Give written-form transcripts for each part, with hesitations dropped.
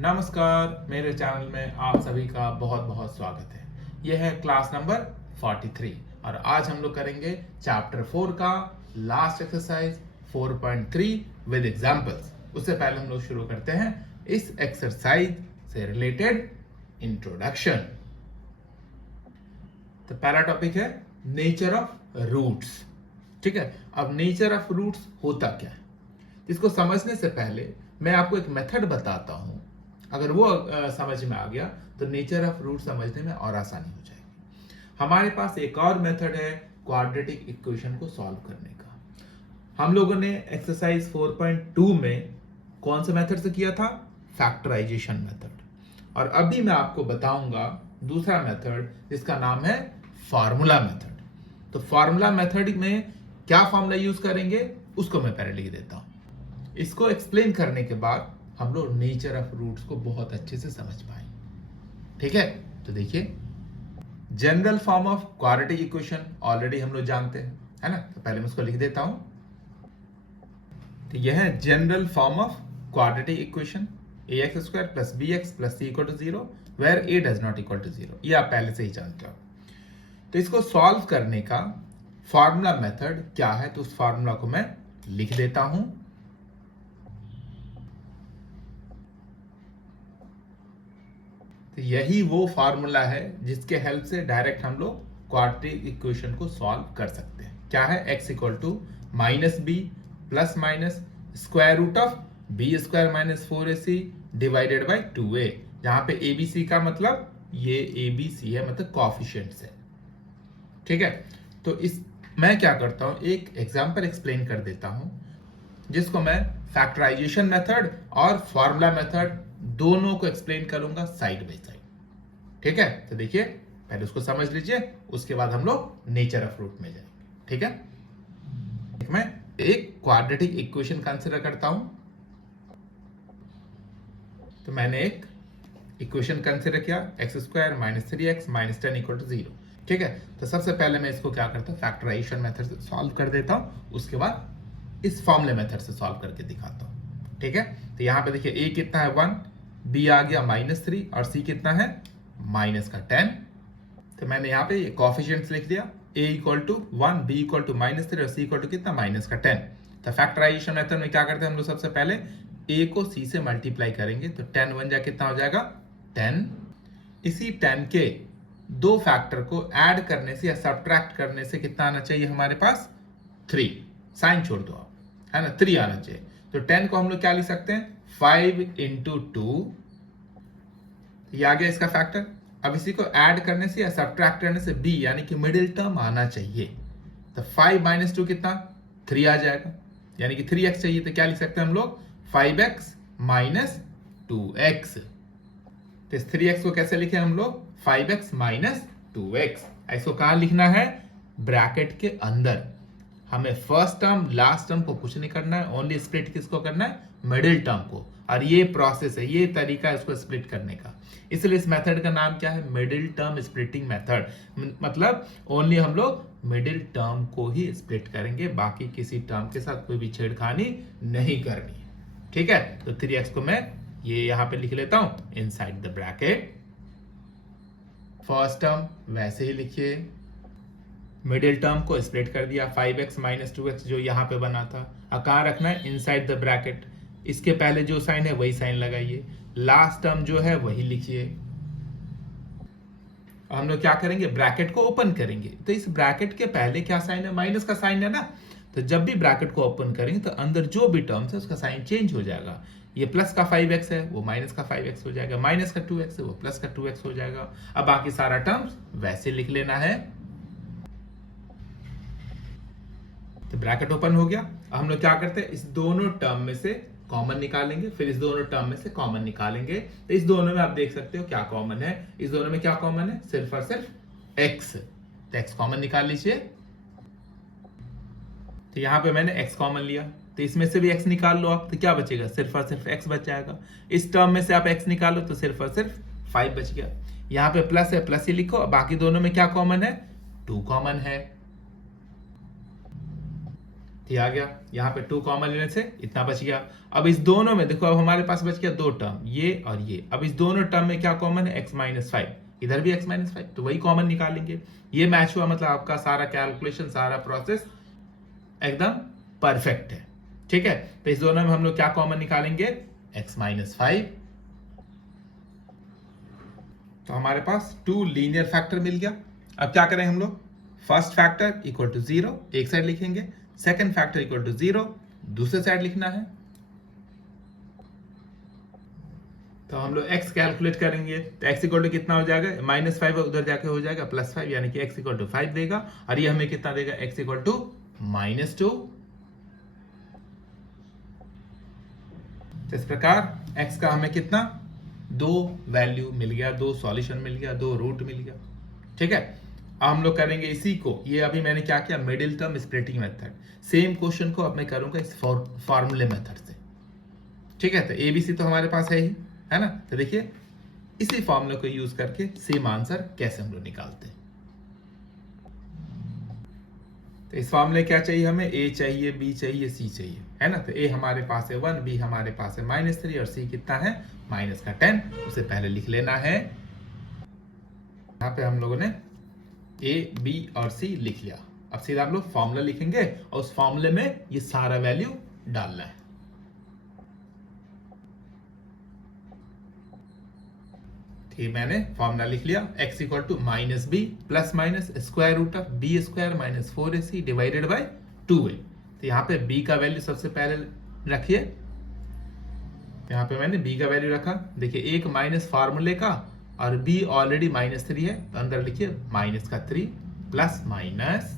नमस्कार, मेरे चैनल में आप सभी का बहुत बहुत स्वागत है। यह है क्लास नंबर 43 और आज हम लोग करेंगे चैप्टर 4 का लास्ट एक्सरसाइज 4.3 विद एग्जांपल्स। उससे पहले हम लोग शुरू करते हैं इस एक्सरसाइज से रिलेटेड इंट्रोडक्शन। तो पहला टॉपिक है नेचर ऑफ रूट्स। ठीक है, अब नेचर ऑफ रूट्स होता क्या है, इसको समझने से पहले मैं आपको एक मेथड बताता हूं। अगर वो समझ में आ गया तो नेचर ऑफ रूट समझने में और आसानी हो जाएगी। हमारे पास एक और मेथड है क्वाड्रेटिक इक्वेशन को सॉल्व करने का। हम लोगों ने एक्सरसाइज 4.2 में कौन से मेथड से किया था? Factorisation method. और अभी मैं आपको बताऊंगा दूसरा मेथड जिसका नाम है फार्मूला मेथड। तो फार्मूला मेथड में क्या फार्मूला यूज करेंगे उसको मैं पहले लिख देता हूं। इसको एक्सप्लेन करने के बाद हम लोग नेचर ऑफ रूट्स को बहुत अच्छे से समझ पाएंगे। ठीक है, तो देखिए, general form of quadratic equation already हम लोग जानते हैं, है ना। तो पहले मैं उसको लिख देता हूं। तो यह है general form of quadratic equation ax square plus bx plus c equal to 0 where a does not equal to 0। ये आप पहले से ही जानते हो। तो इसको सॉल्व करने का फार्मूला मेथड क्या है, तो उस फार्मूला को मैं लिख देता हूं। तो यही वो फार्मूला है जिसके हेल्प से डायरेक्ट हम लोग क्वाड्रेटिक इक्वेशन को सॉल्व कर सकते हैं। क्या है? x equal to minus B plus minus square root of B square minus 4ac divided by 2a, जहां पे abc का मतलब ये abc है, मतलब कॉफिशिएंट्स है। ठीक है, तो इस मैं क्या करता हूं, एक एग्जांपल एक्सप्लेन कर देता हूं जिसको मैं फैक्टराइजेशन मेथड और फार्मूला मेथड दोनों को एक्सप्लेन करूंगा साइड बाय साइड। ठीक है, तो देखिए, पहले उसको समझ लीजिए, उसके बाद हम लोग नेचर ऑफ रूट में जाएंगे। ठीक है, मैं एक क्वाड्रेटिक इक्वेशन कंसीडर करता हूं। तो मैंने एक इक्वेशन कंसीडर किया x square minus 3x minus 10 equal to 0। ठीक है, तो सबसे पहले मैं इसको क्या करता हूं, फैक्टराइजेशन मेथड से सॉल्व कर देता हूं, उसके बाद इस फॉर्मूले मेथड से सॉल्व करके दिखाता हूं। ठीक है, तो यहां पे देखिए a कितना है 1, b आ गया -3 और c कितना है माइनस का 10। तो मैंने यहाँ पे कोएफिशिएंट्स लिख दिया, a equal to 1, b equal to -3 और c इक्वल टू कितना माइनस का 10। तो फैक्टराइजेशन मेथड में क्या करते हैं हम लोग, सबसे पहले a को c से मल्टीप्लाई करेंगे, तो 10 1 जा कितना हो जाएगा 10। इसी 10 के दो फैक्टर को ऐड करने से या सब्ट्रैक्ट करने से कितना आना चाहिए हमारे पास? 3। साइन छोड़ दो आप, है ना, 3 आना चाहिए। तो 10 को हम लोग क्या लिख सकते हैं, 5 इंटू 2, ये आ गया इसका फैक्टर। अब इसी को ऐड करने से या सब्ट्रैक्ट करने से b यानी कि मिडिल टर्म आना चाहिए। तो 5 माइनस 2 कितना? 3 आ जाएगा, यानी कि 3x चाहिए। तो क्या लिख सकते हैं हम लोग, 5x माइनस 2x। तो इस 3x को कैसे लिखे हम लोग, 5x माइनस 2x। इसको कहां लिखना है? ब्रैकेट के अंदर। हमें फर्स्ट टर्म लास्ट टर्म को कुछ नहीं करना है, ओनली स्प्लिट किसको करना है? मिडिल टर्म को। और ये प्रोसेस है, ये तरीका है इसको स्प्लिट करने का, इसलिए इस मेथड का नाम क्या है? Middle term splitting method. मतलब ओनली हम लोग मिडिल टर्म को ही स्प्लिट करेंगे, बाकी किसी टर्म के साथ कोई भी छेड़खानी नहीं करनी है। ठीक है, तो 3x को मैं ये यहां पे लिख लेता हूं inside the bracket. First term वैसे ही लिखिए, मिडिल टर्म को स्प्लिट कर दिया, 5x माइनस 2x जो यहां पे बना था। अब कहां रखना है? Inside the bracket. इसके पहले जो साइन है वही साइन लगाइए, लास्ट टर्म जो है वही लिखिए। हम लोग क्या करेंगे, ब्रैकेट को ओपन करेंगे। तो इस ब्रैकेट के पहले क्या साइन है? माइनस का साइन है ना। तो जब भी ब्रैकेट को ओपन करेंगे तो अंदर जो भी टर्म्स है उसका साइन चेंज हो जाएगा। ये प्लस का 5x है वो माइनस का 5x हो जाएगा, माइनस का 2x है वो प्लस का 2x हो जाएगा। अब बाकी सारा टर्म्स वैसे लिख लेना है। तो ब्रैकेट ओपन हो गया। अब हम लोग क्या करते हैं, इस दोनों टर्म में से कॉमन निकालेंगे, फिर इस दोनों टर्म में से कॉमन निकालेंगे। तो इस दोनों में आप देख सकते हो क्या कॉमन है, इस दोनों में क्या कॉमन है? सिर्फ और सिर्फ x। तो x कॉमन निकाल लीजिए। तो यहां पे मैंने x कॉमन लिया, तो इसमें से भी x निकाल लो आप, तो क्या बचेगा? सिर्फ और सिर्फ x बच जाएगा। इस टर्म में से आप x निकालो तो सिर्फ और सिर्फ 5 बच गया। यहाँ पे प्लस है, प्लस ही लिखो। बाकी दोनों में क्या कॉमन है? 2 कॉमन है। ये आ गया, यहाँ पे 2 कॉमन लेने से इतना बच गया। अब इस दोनों में देखो, अब हमारे पास बच गया 2 टर्म, ये और ये। अब इस दोनों टर्म में क्या कॉमन है, x-5, इधर भी x-5, तो वही कॉमन निकालेंगे। ये मैच हुआ, मतलब आपका सारा कैलकुलेशन, सारा प्रोसेस एकदम परफेक्ट है। ठीक है, तो इस दोनों में हम लोग क्या कॉमन निकालेंगे, x-5। तो हमारे पास 2 लीनियर फैक्टर मिल गया। अब क्या करें हम लोग, फर्स्ट फैक्टर इक्वल टू 0 एक साइड लिखेंगे, सेकंड फैक्टर इक्वल टू 0 दूसरे साइड लिखना है। तो हम लोग x कैलकुलेट करेंगे, तो x इक्वल टू कितना हो जाएगा, -5 उधर जाके हो जाएगा +5, यानी कि x इक्वल टू 5 देगा, और ये हमें कितना देगा, x इक्वल टू -2। तो इस प्रकार x का हमें कितना, 2 वैल्यू मिल गया, 2 सॉल्यूशन मिल गया, 2 रूट मिल गया। ठीक है, अब हम लोग करेंगे इसी को, ये अभी मैंने क्या किया, middle term splitting method. Same question को अब मैं करूंगा इस फॉर्मूले मेथड से। ठीक है, तो ABC तो हमारे पास है ही, है ना। तो देखिए इसी फॉर्मूले को यूज करके सेम आंसर कैसे हम लोग निकालते हैं। तो इस फॉर्मूले क्या चाहिए हमें, A चाहिए, B चाहिए, C चाहिए, है ना। तो A हमारे पास है 1, B हमारे पास है -3 और C कितना है, -10। उसे पहले लिख लेना है। यहाँ पे हम लोगों ने A, B और C लिख लिया। अब सीधा हम लोग फॉर्मूला लिखेंगे और उस फॉर्मूले में ये सारा वैल्यू डालना है। ठीक, मैंने फॉर्मूला लिख लिया, x equal to -b plus minus square root of b square minus 4ac divided by 2a। तो यहाँ पे b का वैल्यू सबसे पहले रखिए, यहाँ पे मैंने b का वैल्यू रखा। देखिए एक माइनस फार्मूले का और b ऑलरेडी -3 है, तो अंदर लिखिए -3 प्लस माइनस,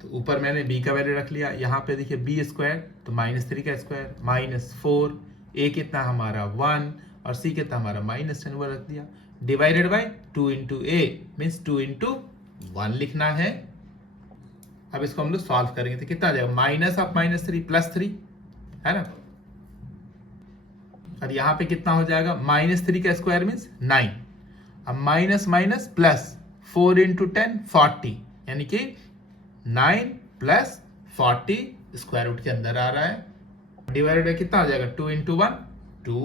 तो ऊपर मैंने b का वैल्यू रख लिया। यहाँ पे देखिए b स्क्वायर, तो -3 का स्क्वायर -4, a कितना हमारा 1 और c कितना हमारा -10, वो रख दिया, divided by 2 into a means 2 into 1 लिखना है। अब इसको हम लोग सॉल्व करेंगे तो कितना आ जाएगा, माइनस ऑफ -3 +3, है ना। और यहाँ पे कितना हो जाएगा, -3 का स्क्वायर मीन्स 9, अब माइनस माइनस प्लस 4 इंटू 10 40, यानी कि 9 प्लस 40 स्क्वायर रूट के अंदर आ रहा है, डिवाइडेड बाय कितना आ जाएगा, 2 इंटू 1 2।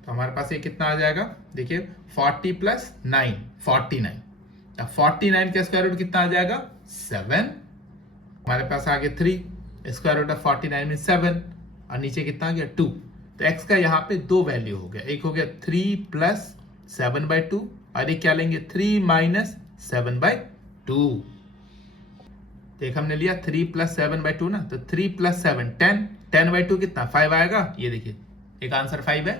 तो हमारे पास ये कितना आ जाएगा, देखिए 40 प्लस 9 49। अब 49 का स्क्वायर रूट कितना आ जाएगा, 7। हमारे पास आ गया 3, स्क्वायर रूट ऑफ 49 में 7, और नीचे कितना आ गया 2। तो x का यहाँ पे 2 वैल्यू हो गया, एक हो गया 3 प्लस 7/2 और एक क्या लेंगे 3 माइनस 7/2। एक हमने लिया 3 प्लस 7/2 ना, तो 3 प्लस 7 10, 10/2 कितना 5 आएगा, ये देखिए एक आंसर 5 है।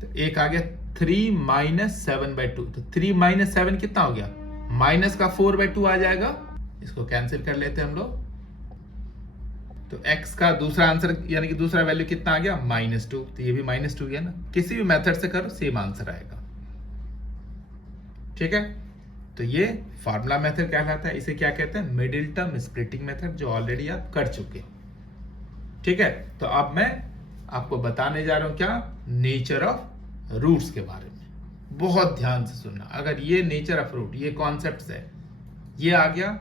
तो एक आ गया 3 माइनस 7/2, तो 3 माइनस 7 कितना हो गया, माइनस का 4/2 आ जाएगा। इसको कैंसिल कर लेते हैं हम लोग, तो x का दूसरा आंसर यानी कि दूसरा वैल्यू कितना आ गया, -2। तो ये भी -2 गया ना, किसी भी मेथड से करो सेम आंसर आएगा। ठीक है, तो ये फार्मूला मेथड कहलाता है, इसे क्या कहते हैं, मिडिल टर्म स्प्लिटिंग मेथड, जो ऑलरेडी आप कर चुके। ठीक है, तो अब मैं आपको बताने जा रहा हूं क्या, नेचर ऑफ रूट्स के बारे में। बहुत ध्यान से सुनना, अगर ये नेचर ऑफ रूट, ये कॉन्सेप्ट है, ये आ गया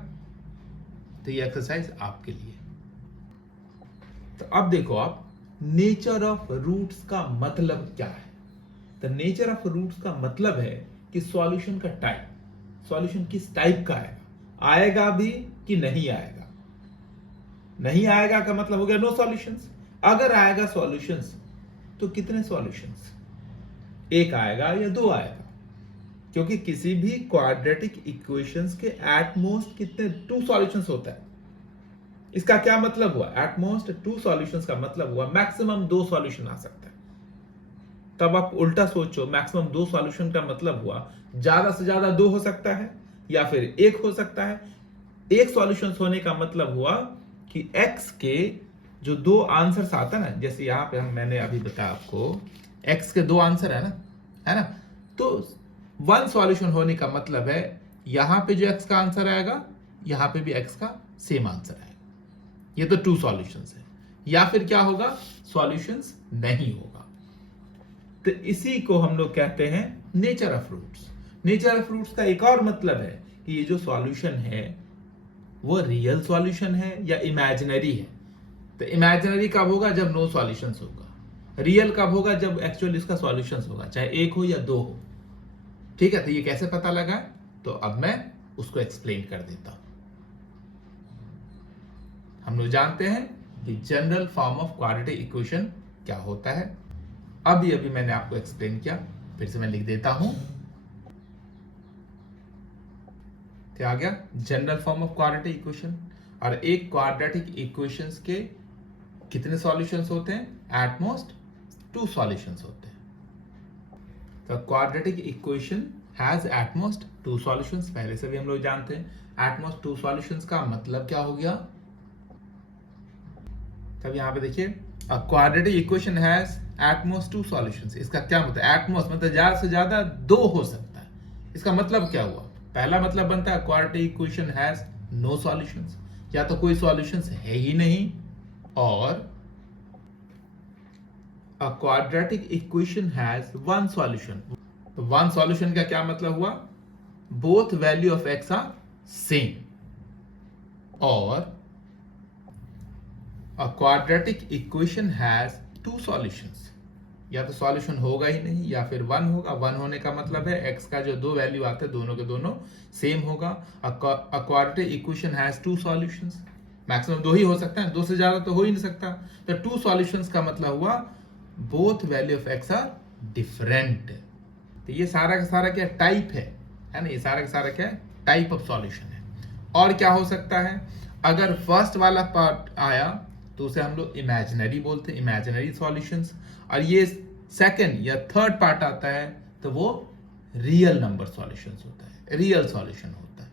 तो ये एक्सरसाइज आपके लिए। तो अब देखो आप, नेचर ऑफ रूट्स का मतलब क्या है। तो नेचर ऑफ रूट्स का मतलब है कि सॉल्यूशन का टाइप, सॉल्यूशन किस टाइप का आएगा भी कि नहीं आएगा। नहीं आएगा का मतलब हो गया नो सॉल्यूशंस। अगर आएगा सॉल्यूशंस तो कितने सॉल्यूशंस, एक आएगा या 2 आएगा, क्योंकि किसी भी क्वाड्रेटिक इक्वेशंस के एट मोस्ट कितने 2 सॉल्यूशंस होता है। इसका क्या मतलब हुआ, एट मोस्ट 2 सॉल्यूशंस का मतलब हुआ मैक्सिमम 2 सॉल्यूशन आ सकता है। तब आप उल्टा सोचो, मैक्सिमम 2 सॉल्यूशन का मतलब हुआ ज्यादा से ज्यादा 2 हो सकता है या फिर 1 हो सकता है। एक सॉल्यूशन होने का मतलब हुआ कि x के जो 2 आंसर्स आता है ना, जैसे यहां पे मैंने अभी बताया आपको x के 2 आंसर है ना, तो 1 सॉल्यूशन होने का मतलब है यहां पे जो x का आंसर आएगा, यहां पे भी x का सेम आंसर आएगा। ये तो 2 सॉल्यूशंस है। या फिर क्या होगा, सॉल्यूशंस नहीं होगा। तो इसी को हम लोग कहते हैं nature of roots. Nature of roots का एक और मतलब है कि ये जो सॉल्यूशन है वो रियल सॉल्यूशन है या इमेजिनरी है। तो इमेजिनरी कब होगा? जब नो सॉल्यूशंस होगा। रियल कब होगा? जब एक्चुअल इसका सॉल्यूशंस होगा, चाहे एक हो या दो हो। ठीक है, तो ये कैसे पता लगा? तो अब मैं उसको एक्सप्लेन कर देता हूं। हम लोग जानते हैं कि general form of quadratic equation क्या होता है। अभी मैंने आपको एक्सप्लेन किया, फिर से मैं लिख देता हूं। क्या आ गया? General form of quadratic equation. और एक क्वाड्रेटिक इक्वेशंस के कितने सॉल्यूशंस होते हैं? एट मोस्ट 2 सॉल्यूशंस होते हैं। तो quadratic equation has at most 2 solutions, पहले से भी हम लोग जानते हैं। एट मोस्ट 2 सॉल्यूशंस का मतलब क्या हो गया? तब यहां पे देखिए, अ quadratic equation has at most 2 solutions. इसका क्या मतलब? एट मोस्ट मतलब ज्यादा से ज्यादा 2 हो सकता है। इसका मतलब क्या हुआ? पहला मतलब बनता है quadratic equation has no solutions, या तो कोई सॉल्यूशंस है ही नहीं, और uh quadratic equation has 1 solution. तो 1 सॉल्यूशन का क्या मतलब हुआ? Both value of x are same. और uh quadratic equation has 2 solutions. या तो सॉल्यूशन होगा ही नहीं या फिर 1 होगा। 1 होने का मतलब है एक्स का जो 2 वैल्यू आते हैं दोनों के दोनों सेम होगा। अ quadratic equation has 2 solutions. Maximum 2 ही हो सकता है, 2 से ज्यादा तो हो ही नहीं सकता। तो 2 सॉल्यूशंस का मतलब हुआ both value of x are different. तो ये सारा का सारा क्या टाइप है ना? ये सारा का सारा क्या है? टाइप ऑफ सॉल्यूशन है। और क्या हो सकता है? अगर फर्स्ट वाला पार्ट आया तो उसे हम लोग इमेजिनरी बोलते हैं, इमेजिनरी सॉल्यूशंस। और ये सेकंड या थर्ड पार्ट आता है तो वो रियल नंबर सॉल्यूशंस होता है, रियल सॉल्यूशन होता है।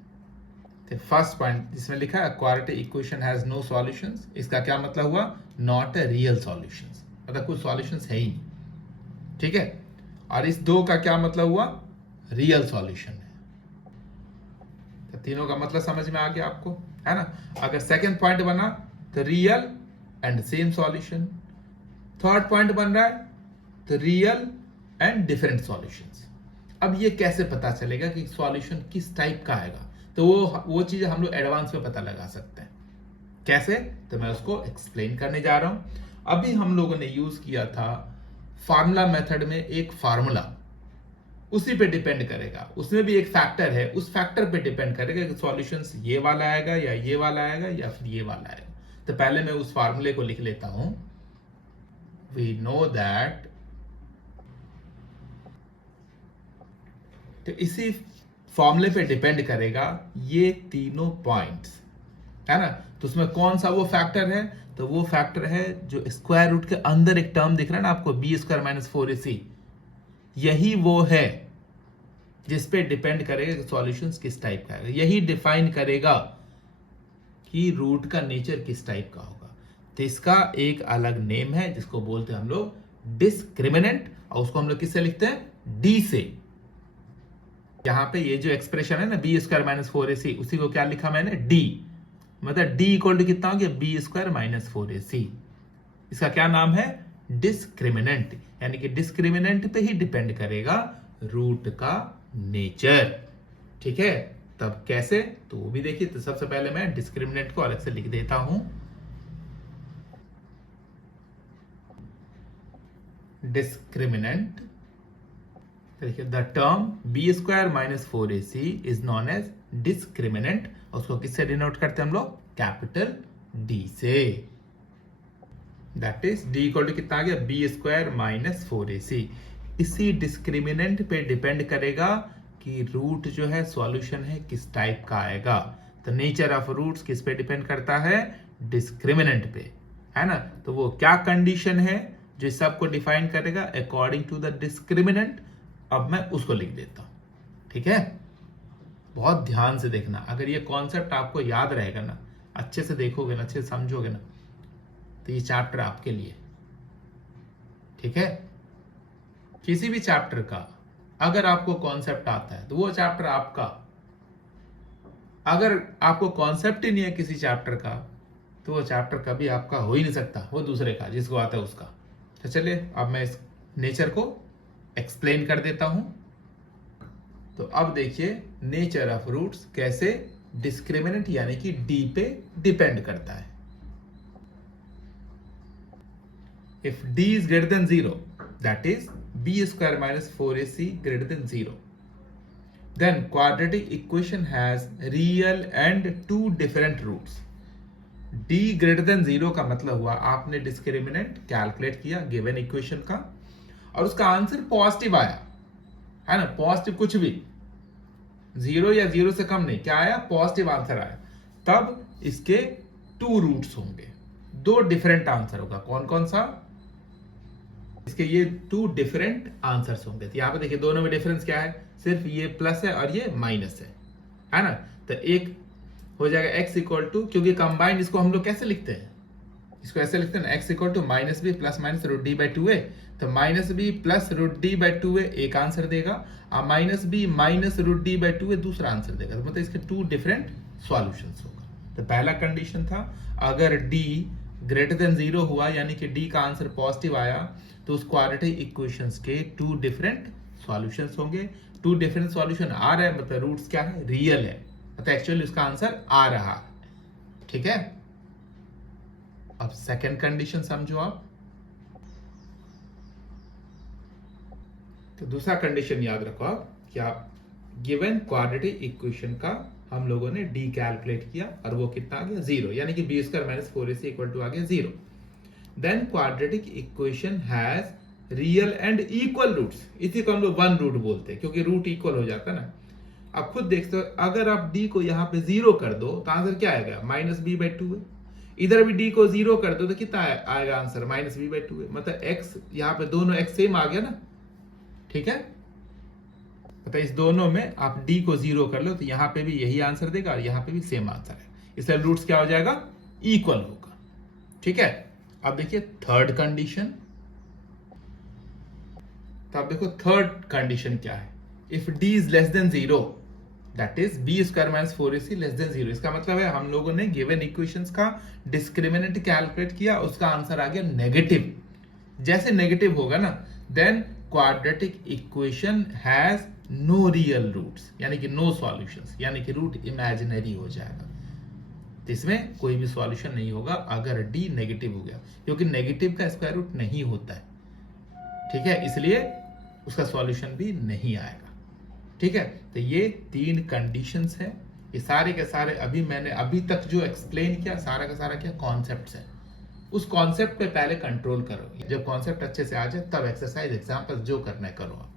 तो फर्स्ट पॉइंट जिसमें लिखा है quadratic equation has no solutions, इसका क्या मतलब हुआ? नॉट ए रियल सॉल्यूशंस, मतलब कोई सॉल्यूशंस है ही नहीं। ठीक है, और इस 2 का क्या मतलब हुआ? रियल सॉल्यूशन है। तो तीनों का मतलब समझ में आ गया आपको, है ना? अगर सेकंड पॉइंट बना तो real and same solution. Third point बन रहा है तो रियल एंड डिफरेंट सॉल्यूशंस। अब ये कैसे पता चलेगा कि सॉल्यूशन किस टाइप का आएगा? तो वो चीज हम लोग एडवांस में पता लगा सकते हैं। कैसे? तो मैं उसको एक्सप्लेन करने जा रहा हूं। अभी हम लोगों ने यूज किया था फार्मूला मेथड में एक फार्मूला, उसी पे डिपेंड करेगा। उसमें भी एक फैक्टर है, उस फैक्टर पे डिपेंड करेगा कि सॉल्यूशंस ये वाला आएगा या ये वाला आएगा या फिर ये वाला आएगा। तो पहले मैं उस फार्मूले को लिख लेता हूं। वी नो दैट, तो इसी फॉर्मूले पे डिपेंड करेगा ये तीनों पॉइंट्स, है ना? तो उसमें कौन सा वो फैक्टर है? तो वो फैक्टर है जो स्क्वायर रूट के अंदर एक टर्म दिख रहा है ना आपको, बी स्क्वायर माइनस 4ac। यही वो है जिस पे डिपेंड करेगा कि सॉल्यूशंस किस टाइप का है। यही डिफाइन करेगा कि रूट का नेचर किस टाइप का होगा। तो इसका एक अलग नेम है जिसको बोलते हैं हम लोग डिस्क्रिमिनेंट, और उसको हम लोग किससे लिखते हैं? डी से। यहां पे ये जो एक्सप्रेशन है ना बी स्क्वायर माइनस 4ac, उसी को क्या लिखा मैंने? डी। मतलब डी इक्वल टू कितना हो गया? B square minus 4ac। इसका क्या नाम है? डिस्क्रिमिनेंट। यानी कि डिस्क्रिमिनेंट पे ही डिपेंड करेगा रूट का नेचर। ठीक है, तब कैसे? तो वो भी देखिए। तो सबसे पहले मैं डिस्क्रिमिनेंट को अलग से लिख देता हूं। डिस्क्रिमिनेंट, देखिए the term B square minus 4ac is known as discriminant. उसको किससे डिनोट करते हैं हम लोग? कैपिटल डी से। That is D equal to कितना आ गया? B square minus 4ac। इसी डिस्क्रिमिनेंट पे डिपेंड करेगा कि रूट जो है सॉल्यूशन है किस टाइप का आएगा। तो नेचर ऑफ रूट्स किस पे डिपेंड करता है? डिस्क्रिमिनेंट पे, है ना? तो वो क्या कंडीशन है जो सबको डिफाइन करेगा? According to the discriminant. अब मैं उसको लिख देता हूं। ठीक है, बहुत ध्यान से देखना। अगर ये कॉन्सेप्ट आपको याद रहेगा ना, अच्छे से देखोगे ना, अच्छे से समझोगे ना, तो ये चैप्टर आपके लिए। ठीक है, किसी भी चैप्टर का अगर आपको कॉन्सेप्ट आता है तो वो चैप्टर आपका। अगर आपको कॉन्सेप्ट ही नहीं है किसी चैप्टर का तो वो चैप्टर कभी आपका हो ही नहीं सकता, वो दूसरे का, जिसको आता है उसका। तो चलिए अब मैं इस नेचर को एक्सप्लेन कर देता हूं। तो अब देखिए नेचर ऑफ रूट्स कैसे डिस्क्रिमिनेंट यानी कि डी पे डिपेंड करता है। If D is greater than 0, that is B square minus 4ac greater than 0, then quadratic equation has real and two different roots. d greater than 0 का मतलब हुआ आपने डिस्क्रिमिनेंट कैलकुलेट किया गिवन इक्वेशन का और उसका आंसर पॉजिटिव आया, है ना, पॉजिटिव कुछ भी, 0 या 0 से कम नहीं, क्या आया, पॉजिटिव आंसर आया, तब इसके टू रूट्स होंगे, दो डिफरेंट आंसर होगा। कौन कौन सा, इसके ये टू डिफरेंट आंसर्स होंगे। तो यहाँ पे देखिए दोनों में डिफरेंस क्या है, सिर्फ ये प्लस है और ये माइनस है ना। तो एक हो जाएगा x इक्वल टू, क्योंकि कंबाइंड इसको हम लोग कैसे लिखते हैं, इसको ऐसे लिखते हैं ना, x equal to minus B plus minus root D by 2a। तो minus B plus root D by 2a एक आंसर देगा और minus B minus root D by 2a दूसरा आंसर देगा। तो मतलब इसके टू डिफरेंट सॉल्यूशंस होगा। तो पहला कंडीशन था अगर d ग्रेटर देन 0 हुआ यानी कि d का आंसर पॉजिटिव आया तो उस क्वाड्रेटिक इक्वेशंस के टू डिफरेंट सॉल्यूशंस होंगे। टू डिफरेंट सॉल्यूशन आ रहा है मतलब रूट्स क्या है, रियल है, मतलब एक्चुअली उसका आंसर आ रहा है, ठीक है। अब सेकंड कंडीशन समझो आप। तो दूसरा कंडीशन याद रखो आप, क्या गिवन क्वाड्रेटिक इक्वेशन का हम लोगों ने डी कैलकुलेट किया और वो कितना आ गया, 0, यानी कि b square minus 4ac equal to आ गया 0। Then quadratic equation has real and equal roots, इसी को हम लोग वन रूट बोलते हैं क्योंकि रूट इक्वल हो जाता है ना। आप खुद देखते हो अगर आप d को यहाँ पे 0 कर दो तो आंसर क्या आएगा, माइनस बी बाई 2 है। इधर भी d को 0 कर दो तो कितना आएगा आंसर, माइनस बी बाई 2 है। मतलब x यहाँ पे दोनों x सेम आ गया ना, ठीक है। मतलब इस दोनों में आप d को 0 कर लो तो यहाँ पे भी यही आंसर देगा और यहाँ पे भी सेम आंसर है, इसलिए रूट्स क्या हो जाएगा, इक्वल होगा, ठीक है। अब देखिए थर्ड कंडीशन। तो आप देखो थर्ड कंडीशन क्या है, if d is less than 0 that is B square minus 4ac less than 0। इसका मतलब है हम लोगों ने गिवन इक्वेशंस का डिस्क्रिमिनेंट कैलकुलेट किया, उसका आंसर आ गया नेगेटिव। जैसे नेगेटिव होगा ना then quadratic equation has no real roots, यानी कि नो सॉल्यूशंस, यानी कि रूट इमेजिनरी हो जाएगा। इसमें कोई भी सॉल्यूशन नहीं होगा अगर d नेगेटिव हो गया, क्योंकि नेगेटिव का स्क्वायर रूट नहीं होता है, ठीक है, इसलिए उसका सॉल्यूशन भी नहीं आएगा, ठीक है। तो ये तीन कंडीशंस है, ये सारे के सारे अभी मैंने अभी तक जो एक्सप्लेन किया सारा का सारा क्या कॉन्सेप्ट्स है। उस कॉन्सेप्ट पे पहले कंट्रोल करो, जब कॉन्सेप्ट अच्छे से आ जाए तब एक्सरसाइज एग्जाम्पल जो करना है करो आप,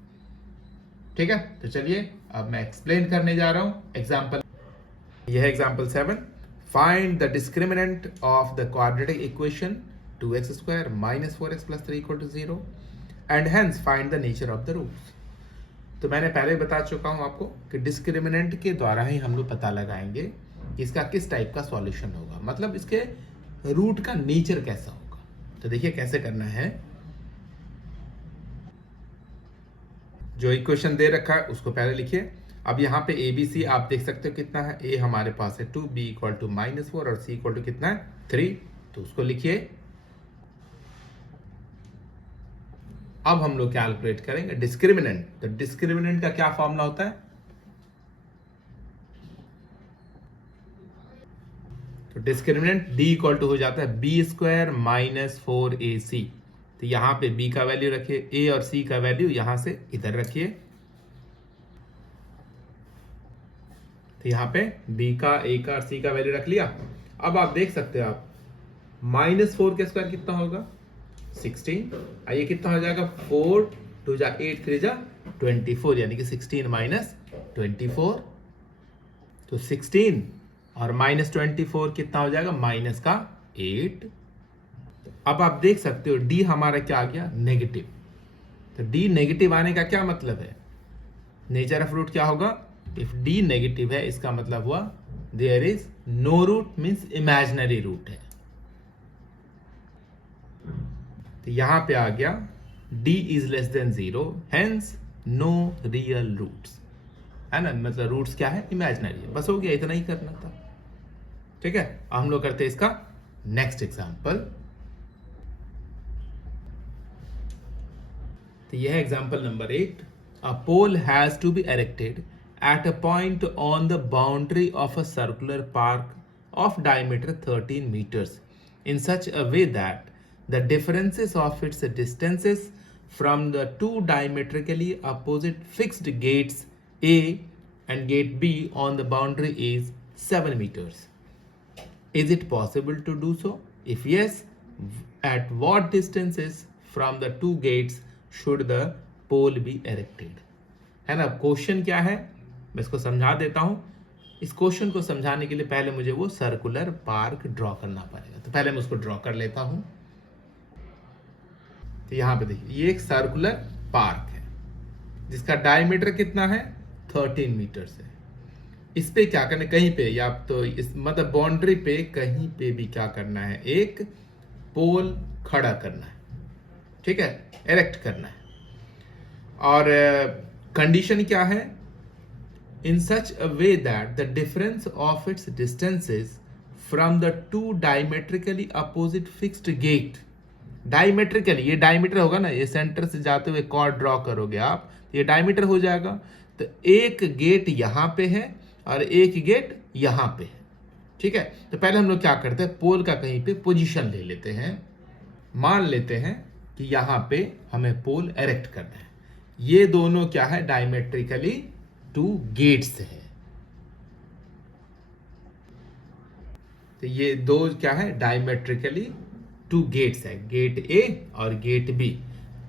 ठीक है। तो चलिए अब मैं एक्सप्लेन करने जा रहा हूं एग्जाम्पल। यह है example 7, find the discriminant of the quadratic equation 2x square minus 4x plus 3 equal to 0 and hence find the nature of the roots. तो मैंने पहले बता चुका हूं आपको कि डिस्क्रिमिनेंट के द्वारा ही हम लोग पता लगाएंगे कि इसका किस टाइप का सॉल्यूशन होगा, मतलब इसके रूट का नेचर कैसा होगा। तो देखिए कैसे करना है, जो इक्वेशन दे रखा है उसको पहले लिखिए। अब यहाँ पे ए बी सी आप देख सकते हो कितना है, ए हमारे पास है 2, बी इक्वल टू -4 और सी इक्वल टू कितना है 3, तो उसको लिखिए। अब हम लोग कैलकुलेट करेंगे डिस्क्रिमिनेंट। तो डिस्क्रिमिनेंट का क्या फॉर्मूला होता है, तो डिस्क्रिमिनेंट d इक्वल टू हो जाता है बी स्क्वायर माइनस 4ac। तो यहां पे b का वैल्यू रखिए, a और c का वैल्यू यहां से इधर रखिए। तो यहां पे b का, a का और c का वैल्यू रख लिया। अब आप देख सकते हो आप -4 का स्क्वायर कितना होगा 16, ये कितना हो जाएगा 4 2 जा 8 3 जा 24, यानी कि 16 माइनस 24, तो 16 और -24 कितना हो जाएगा माइनस का 8। अब आप देख सकते हो d हमारा क्या आ गया नेगेटिव। तो d नेगेटिव आने का क्या मतलब है, नेचर ऑफ रूट क्या होगा, इफ d नेगेटिव है इसका मतलब हुआ there is no root, means imaginary root है। तो यहां पे आ गया d is less than 0 hence no real roots, है ना, मतलब रूट्स क्या है इमेजिनरी है। बस हो गया, इतना ही करना था, ठीक है। हम लोग करते हैं इसका नेक्स्ट एग्जांपल। तो यह है example number 8। A pole has to be erected at a point on the boundary of a circular park of diameter 13 meters in such a way that the differences of its distances from the two diametrically opposite fixed gates A and gate B on the boundary is 7 meters. Is it possible to do so? If yes, at what distances from the two gates should the pole be erected? है ना, question क्या है मैं इसको समझा देता हूं. इस क्वेश्चन को समझाने के लिए पहले मुझे वो सर्कुलर पार्क ड्रॉ करना पड़ेगा. तो पहले मैं उसको ड्रॉ कर लेता हूं. तो यहां पे देखिए ये एक सर्कुलर पार्क है जिसका डायमीटर कितना है 13 मीटर है. इस पे क्या करना है, कहीं पे या तो इस मतलब बाउंड्री पे कहीं पे भी क्या करना है, एक पोल खड़ा करना है. ठीक है, एरेक्ट करना है. और कंडीशन क्या है, in such a way that the difference of its distances from the two diametrically opposite fixed gate. Diametrically, ये डायमीटर होगा ना, ये सेंटर से जाते हुए कॉर्ड ड्रॉ करोगे आप, ये डायमीटर हो जाएगा. तो एक गेट यहां पे है और एक गेट यहां पे है. ठीक है, तो पहले हम लोग क्या करते हैं, पोल का कहीं पे पोजीशन ले लेते हैं. मान लेते हैं कि यहां पे हमें पोल एरेक्ट करना है. ये दोनों क्या है, डायमेट्रिकली टू गेट्स है. तो ये दो क्या है, डायमेट्रिकली टू गेट्स है, गेट ए और गेट बी.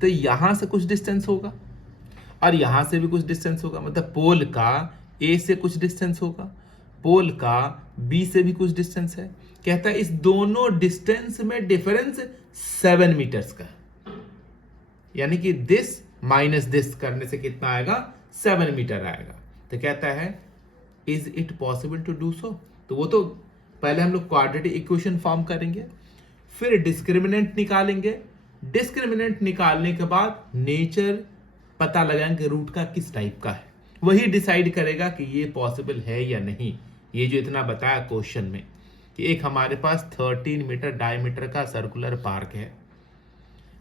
तो यहां से कुछ डिस्टेंस होगा और यहां से भी कुछ डिस्टेंस होगा. मतलब पोल का ए से कुछ डिस्टेंस होगा, पोल का बी से भी कुछ डिस्टेंस है. कहता है इस दोनों डिस्टेंस में डिफरेंस 7 मीटर्स का है. यानी कि दिस माइनस दिस करने से कितना आएगा, 7 मीटर आएगा. तो कहता है is it possible to do so. तो वो तो पहले हम लोग क्वाड्रेटिक इक्वेशन फॉर्म करेंगे, फिर डिस्क्रिमिनेंट निकालेंगे. डिस्क्रिमिनेंट निकालने के बाद नेचर पता लगाएंगे रूट का किस टाइप का है, वही डिसाइड करेगा कि ये पॉसिबल है या नहीं. ये जो इतना बताया क्वेश्चन में कि एक हमारे पास 13 मीटर डायमीटर का सर्कुलर पार्क है,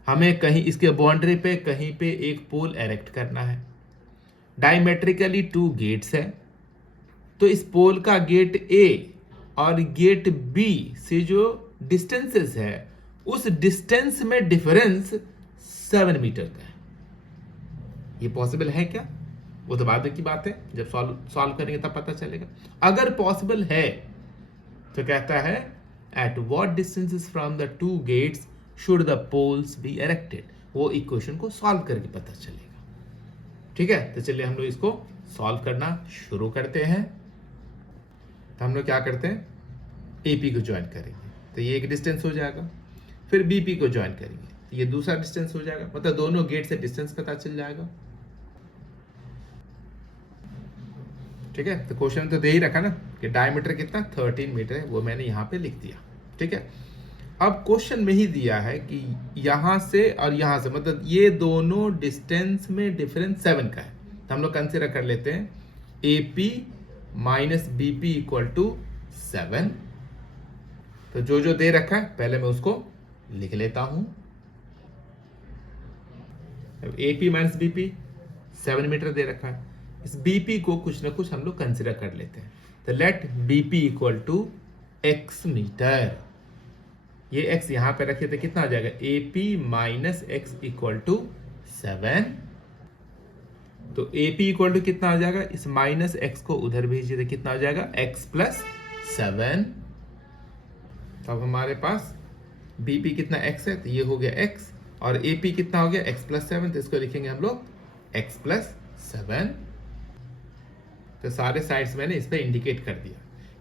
हमें कहीं इसके बाउंड्री पे कहीं पे एक पोल एरेक्ट करना है. डायमेट्रिकली टू गेट्स है, तो इस पोल का गेट ए और गेट बी से जो डिस्टेंसेस है उस डिस्टेंस में डिफरेंस 7 मीटर का है. ये पॉसिबल है क्या, वो तो बाद की बात है, जब सॉल्व करेंगे तब पता चलेगा. अगर पॉसिबल है तो कहता है at what distances from the two gates should the poles be erected. वो इक्वेशन को सॉल्व करके पता चलेगा. ठीक है, तो चलिए हम लोग इसको सॉल्व करना शुरू करते हैं. तो हम लोग क्या करते हैं, एपी को ज्वाइन करेंगे तो ये एक डिस्टेंस हो जाएगा. फिर बीपी को ज्वाइन करेंगे तो ये दूसरा डिस्टेंस हो जाएगा. मतलब दोनों गेट से डिस्टेंस पता चल जाएगा. ठीक है, तो क्वेश्चन तो दे ही रखा ना कि डायमीटर कितना 13 मीटर है, वो मैंने यहाँ पे लिख दिया. ठीक है, अब क्वेश्चन में ही दिया है कि यहां से और यहां से मतलब ये दोनों डिस्टेंस में डिफरेंस 7 का है. तो हम लोग कंसिडर कर लेते हैं AP minus BP equal to 7. तो जो जो दे रखा है पहले मैं उसको लिख लेता हूं. AP माइनस बीपी 7 मीटर दे रखा है. इस बीपी को कुछ ना कुछ हम लोग कंसिडर कर लेते हैं. तो let BP equal to x metre. ये x यहां पे रखे तो कितना हो जाएगा, AP minus X equal to 7. तो AP इक्वल टू कितना हो जाएगा, इस माइनस x को उधर भेजिए तो कितना हो जाएगा, x प्लस 7. तो अब हमारे पास BP कितना x है, तो ये हो गया x और AP कितना हो गया, x प्लस 7. तो इसको लिखेंगे हम लोग x प्लस 7. तो सारे साइड्स मैंने इस पे इंडिकेट कर दिया.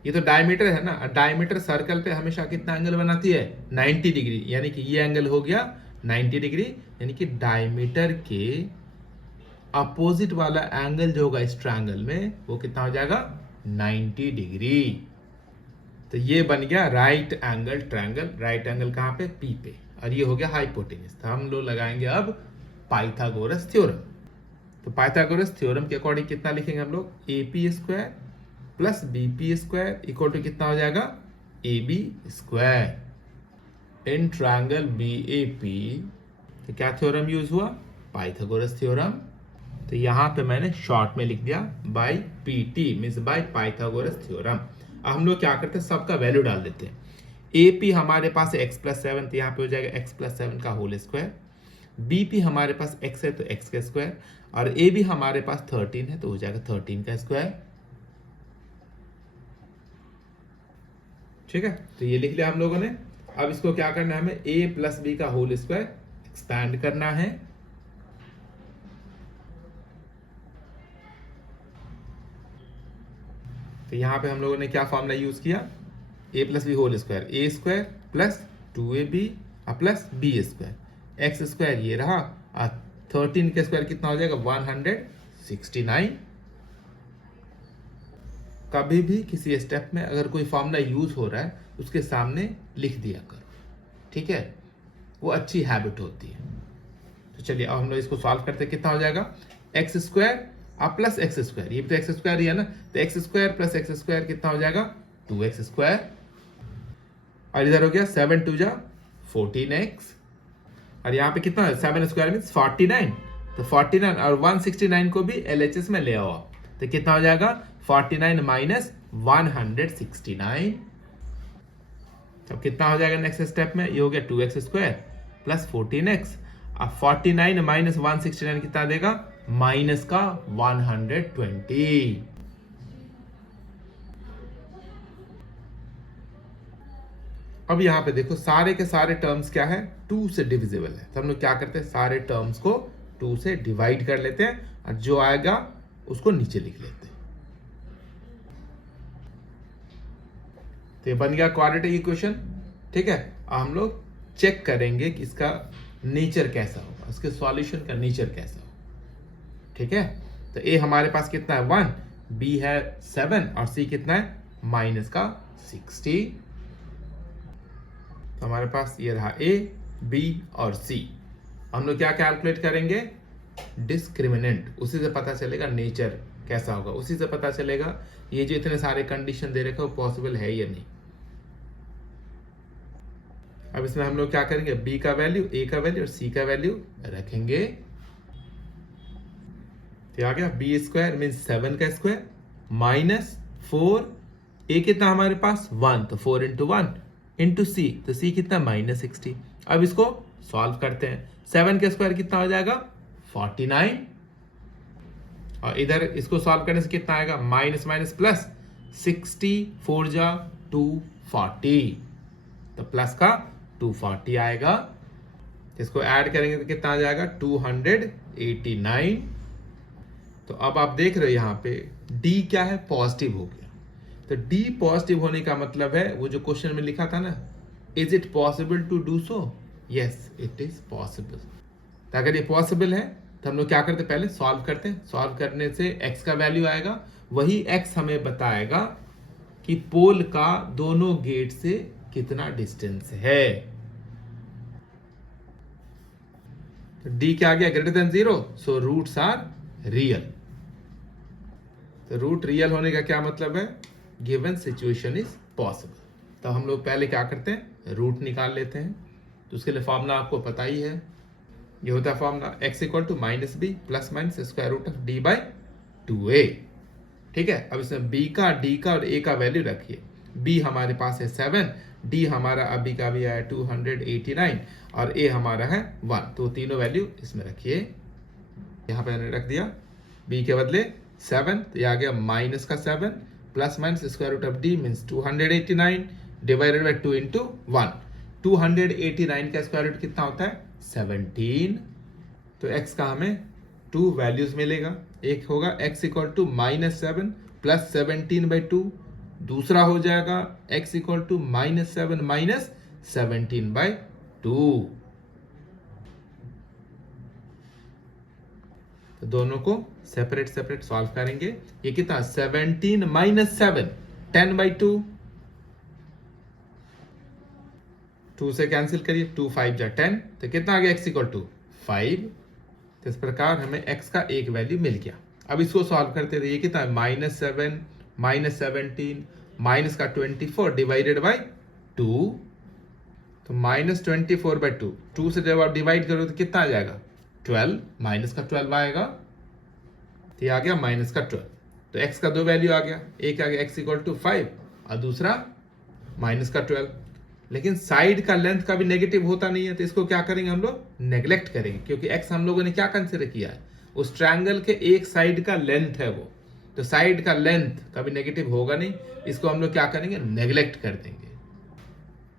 ये तो डायमीटर है ना, डायमीटर सर्कल पे हमेशा कितना एंगल बनाती है, 90 डिग्री. यानी कि ये एंगल हो गया 90 डिग्री. यानी कि डायमीटर के अपोजिट वाला एंगल जो होगा इस ट्रायंगल में वो कितना हो जाएगा, 90 डिग्री. तो ये बन गया right angle triangle. Right angle कहां पे, P पे. और ये हो गया हाइपोटेन्यूज. तो हम लोग लगाएंगे अब पाइथागोरस थ्योरम. तो पाइथागोरस थ्योरम के अकॉर्डिंग कितना लिखेंगे हम लोग, AP square plus BP square equal to कितना हो जाएगा, AB square in triangle BAP. तो क्या थ्योरम यूज हुआ, पाइथागोरस थ्योरम. तो यहाँ पे मैंने शॉर्ट में लिख दिया by PT, means by Pythagoras theorem. अब हम लोग क्या करते हैं, सबका वैल्यू डाल देते हैं। ए पी हमारे पास है x+7, तो यहाँ पे हो जाएगा x+7 का होल स्क्वायर। बी पी हमारे पास x है तो x का स्क्वायर, और ए बी हमारे पास 13 है तो हो जाएगा 13 का स्क्वायर। ठीक है, तो ये लिख लिया हम लोगों ने। अब इसको क्या करना है, हमें a प्लस बी का होल स्क्वायर एक्सपैंड करना है। तो यहां पे हम लोगों ने क्या फॉर्मूला यूज किया, a plus B whole square, A square plus 2ab plus B square, X square ये रहा, और 13 के स्क्वायर कितना हो जाएगा 169। कभी भी किसी स्टेप में अगर कोई फॉर्मूला यूज हो रहा है उसके सामने लिख दिया करो, ठीक है, वो अच्छी हैबिट होती है। तो चलिए अब हम लोग इसको सॉल्व करते हैं। कितना हो जाएगा, एक्स स्क्वायर अब प्लस एक्स स्क्वायर, ये भी तो एक्स स्क्वायर ही है ना, तो x square plus x square कितना हो जाएगा 2x स्क्वायर, और इधर हो गया 7 2 जा 14x, और यहाँ पे कितना है 7 स्क्वायर मीन्स 49, तो 49 और 169 को भी LHS में ले आओ, तो कितना हो जाएगा 49 माइनस 169। अब कितना हो जाएगा नेक्स्ट स्टेप में, ये हो गया 2x स्क्वायर प्लस 14x, अब 49 माइनस 169 कितना देगा, माइनस का 120। अब यहां पे देखो सारे के सारे टर्म्स क्या है, 2 से डिविजिबल है, तो हम लोग क्या करते हैं सारे टर्म्स को 2 से डिवाइड कर लेते हैं, और जो आएगा उसको नीचे लिख लेते हैं। तो ये बन गया क्वाड्रेटिक इक्वेशन। ठीक है, अब हम लोग चेक करेंगे कि इसका नेचर कैसा होगा, इसके सॉल्यूशन का नेचर कैसा होगा। ठीक है, तो ए हमारे पास कितना है 1, बी है 7, और सी कितना है माइनस का 60। तो हमारे पास ये रहा ए, बी और सी। हम लोग क्या कैलकुलेट करेंगे, डिस्क्रिमिनेंट, उसी से पता चलेगा नेचर कैसा होगा, उसी से पता चलेगा ये जो इतने सारे कंडीशन दे रखे वो पॉसिबल है या नहीं। अब इसमें हम लोग क्या करेंगे, बी का वैल्यू, ए का वैल्यू और सी का वैल्यू रखेंगे। तो आ गया बी स्क्वायर मीन 7 का स्क्वायर माइनस 4, ए कितना हमारे पास 1, तो 4 इंटू 1 इंटू सी, तो सी कितना माइनस 60। अब इसको सॉल्व करते हैं, 7 का स्क्वायर कितना हो जाएगा 49, और इधर इसको सॉल्व करने से कितना आएगा माइनस माइनस प्लस 60, 4 जा 240, तो प्लस का 240 आएगा। इसको ऐड करेंगे तो कितना आ जाएगा 289। तो अब आप देख रहे हो यहाँ पे D क्या है, पॉजिटिव हो गया। तो D पॉजिटिव होने का मतलब है वो जो क्वेश्चन में लिखा था ना, is it possible to do so, yes it is possible. तो अगर ये पॉसिबल है तो हम लोग क्या करते हैं, पहले सॉल्व करते हैं। सॉल्व करने से x का वैल्यू आएगा, वही x हमें बताएगा कि पोल का दोनों गेट से कितना डिस्टेंस है। तो D क्या आ गया greater than 0, so roots are real. तो रूट रियल होने का क्या मतलब है, गिवन सिचुएशन इज पॉसिबल। तो हम लोग पहले क्या करते हैं, रूट निकाल लेते हैं। तो उसके लिए फॉर्मूला आपको पता ही है, ये होता है formula x equal to minus B plus minus square root of D by 2a। ठीक है, अब इसमें b का, d का और a का वैल्यू रखिए। b हमारे पास है 7, d हमारा अभी का भी आया 289, और a हमारा है 1, तो तीनों वैल्यू इसमें रखिए। यहाँ पे मैंने रख दिया b के बदले 7, तो ये आ गया माइनस का 7 plus minus square root of d means 289 divided by 2 into 1। 289 का स्क्वायर रूट कितना होता है 17। तो x का हमें 2 वैल्यूज मिलेगा, एक होगा x equal to minus 7 plus 17 by 2, दूसरा हो जाएगा x equal to minus 7 minus 17 by 2। तो दोनों को सेपरेट सेपरेट सॉल्व करेंगे। ये कितना 17 माइनस 7 10 बाई 2, 2 से कैंसिल करिए, 2 5 जा 10, तो कितना आ गया x इक्वल टू 5। तो इस प्रकार हमें x का एक वैल्यू मिल गया। अब इसको सॉल्व करते थे, ये कितना है माइनस 7 माइनस 17 माइनस का 24 डिवाइडेड बाई 2, तो माइनस 24 बाई 2, 2 से जब आप डिवाइड करो तो कितना आ जाएगा 12, माइनस का 12 आएगा। तो ये आ गया माइनस का 12। तो x का दो वैल्यू आ गया, एक आ गया x इक्वल टू 5 और दूसरा माइनस का 12। लेकिन साइड का लेंथ का भी नेगेटिव होता नहीं है, तो इसको क्या करेंगे हम लोग, नेग्लेक्ट करेंगे, क्योंकि x हम लोगों ने क्या कंसिडर किया है, उस ट्रायंगल के एक साइड का लेंथ है वो, तो साइड का लेंथ कभी नेगेटिव होगा नहीं, इसको हम लोग क्या करेंगे, नेग्लेक्ट कर देंगे।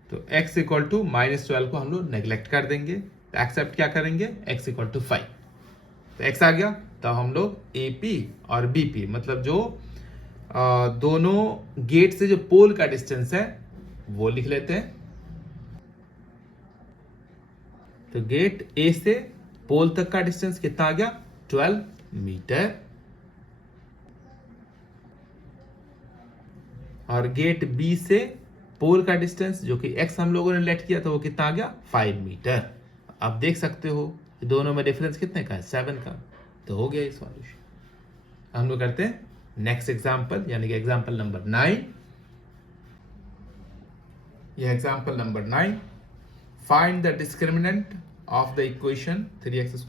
तो x इक्वल टू -12 को हम लोग नेग्लेक्ट कर देंगे, तो एक्सेप्ट क्या करेंगे, x इक्वल टू 5। तो x आ गया, तो हम लोग AP और BP मतलब जो दोनों गेट से जो पोल का डिस्टेंस है वो लिख लेते हैं। तो गेट A से पोल तक का डिस्टेंस कितना आ गया, 12 मीटर, और गेट B से पोल का डिस्टेंस जो कि x हम लोगों ने लेट किया था वो कितना आ गया, 5 मीटर। आप देख सकते हो दोनों में डिफरेंस कितने का है, 7 का। तो हो गया ये सॉल्यूशन। हम लोग करते हैं नेक्स्ट एग्जांपल, यानी कि एग्जांपल नंबर 9। ये example number 9, find the discriminant of the equation 3x² -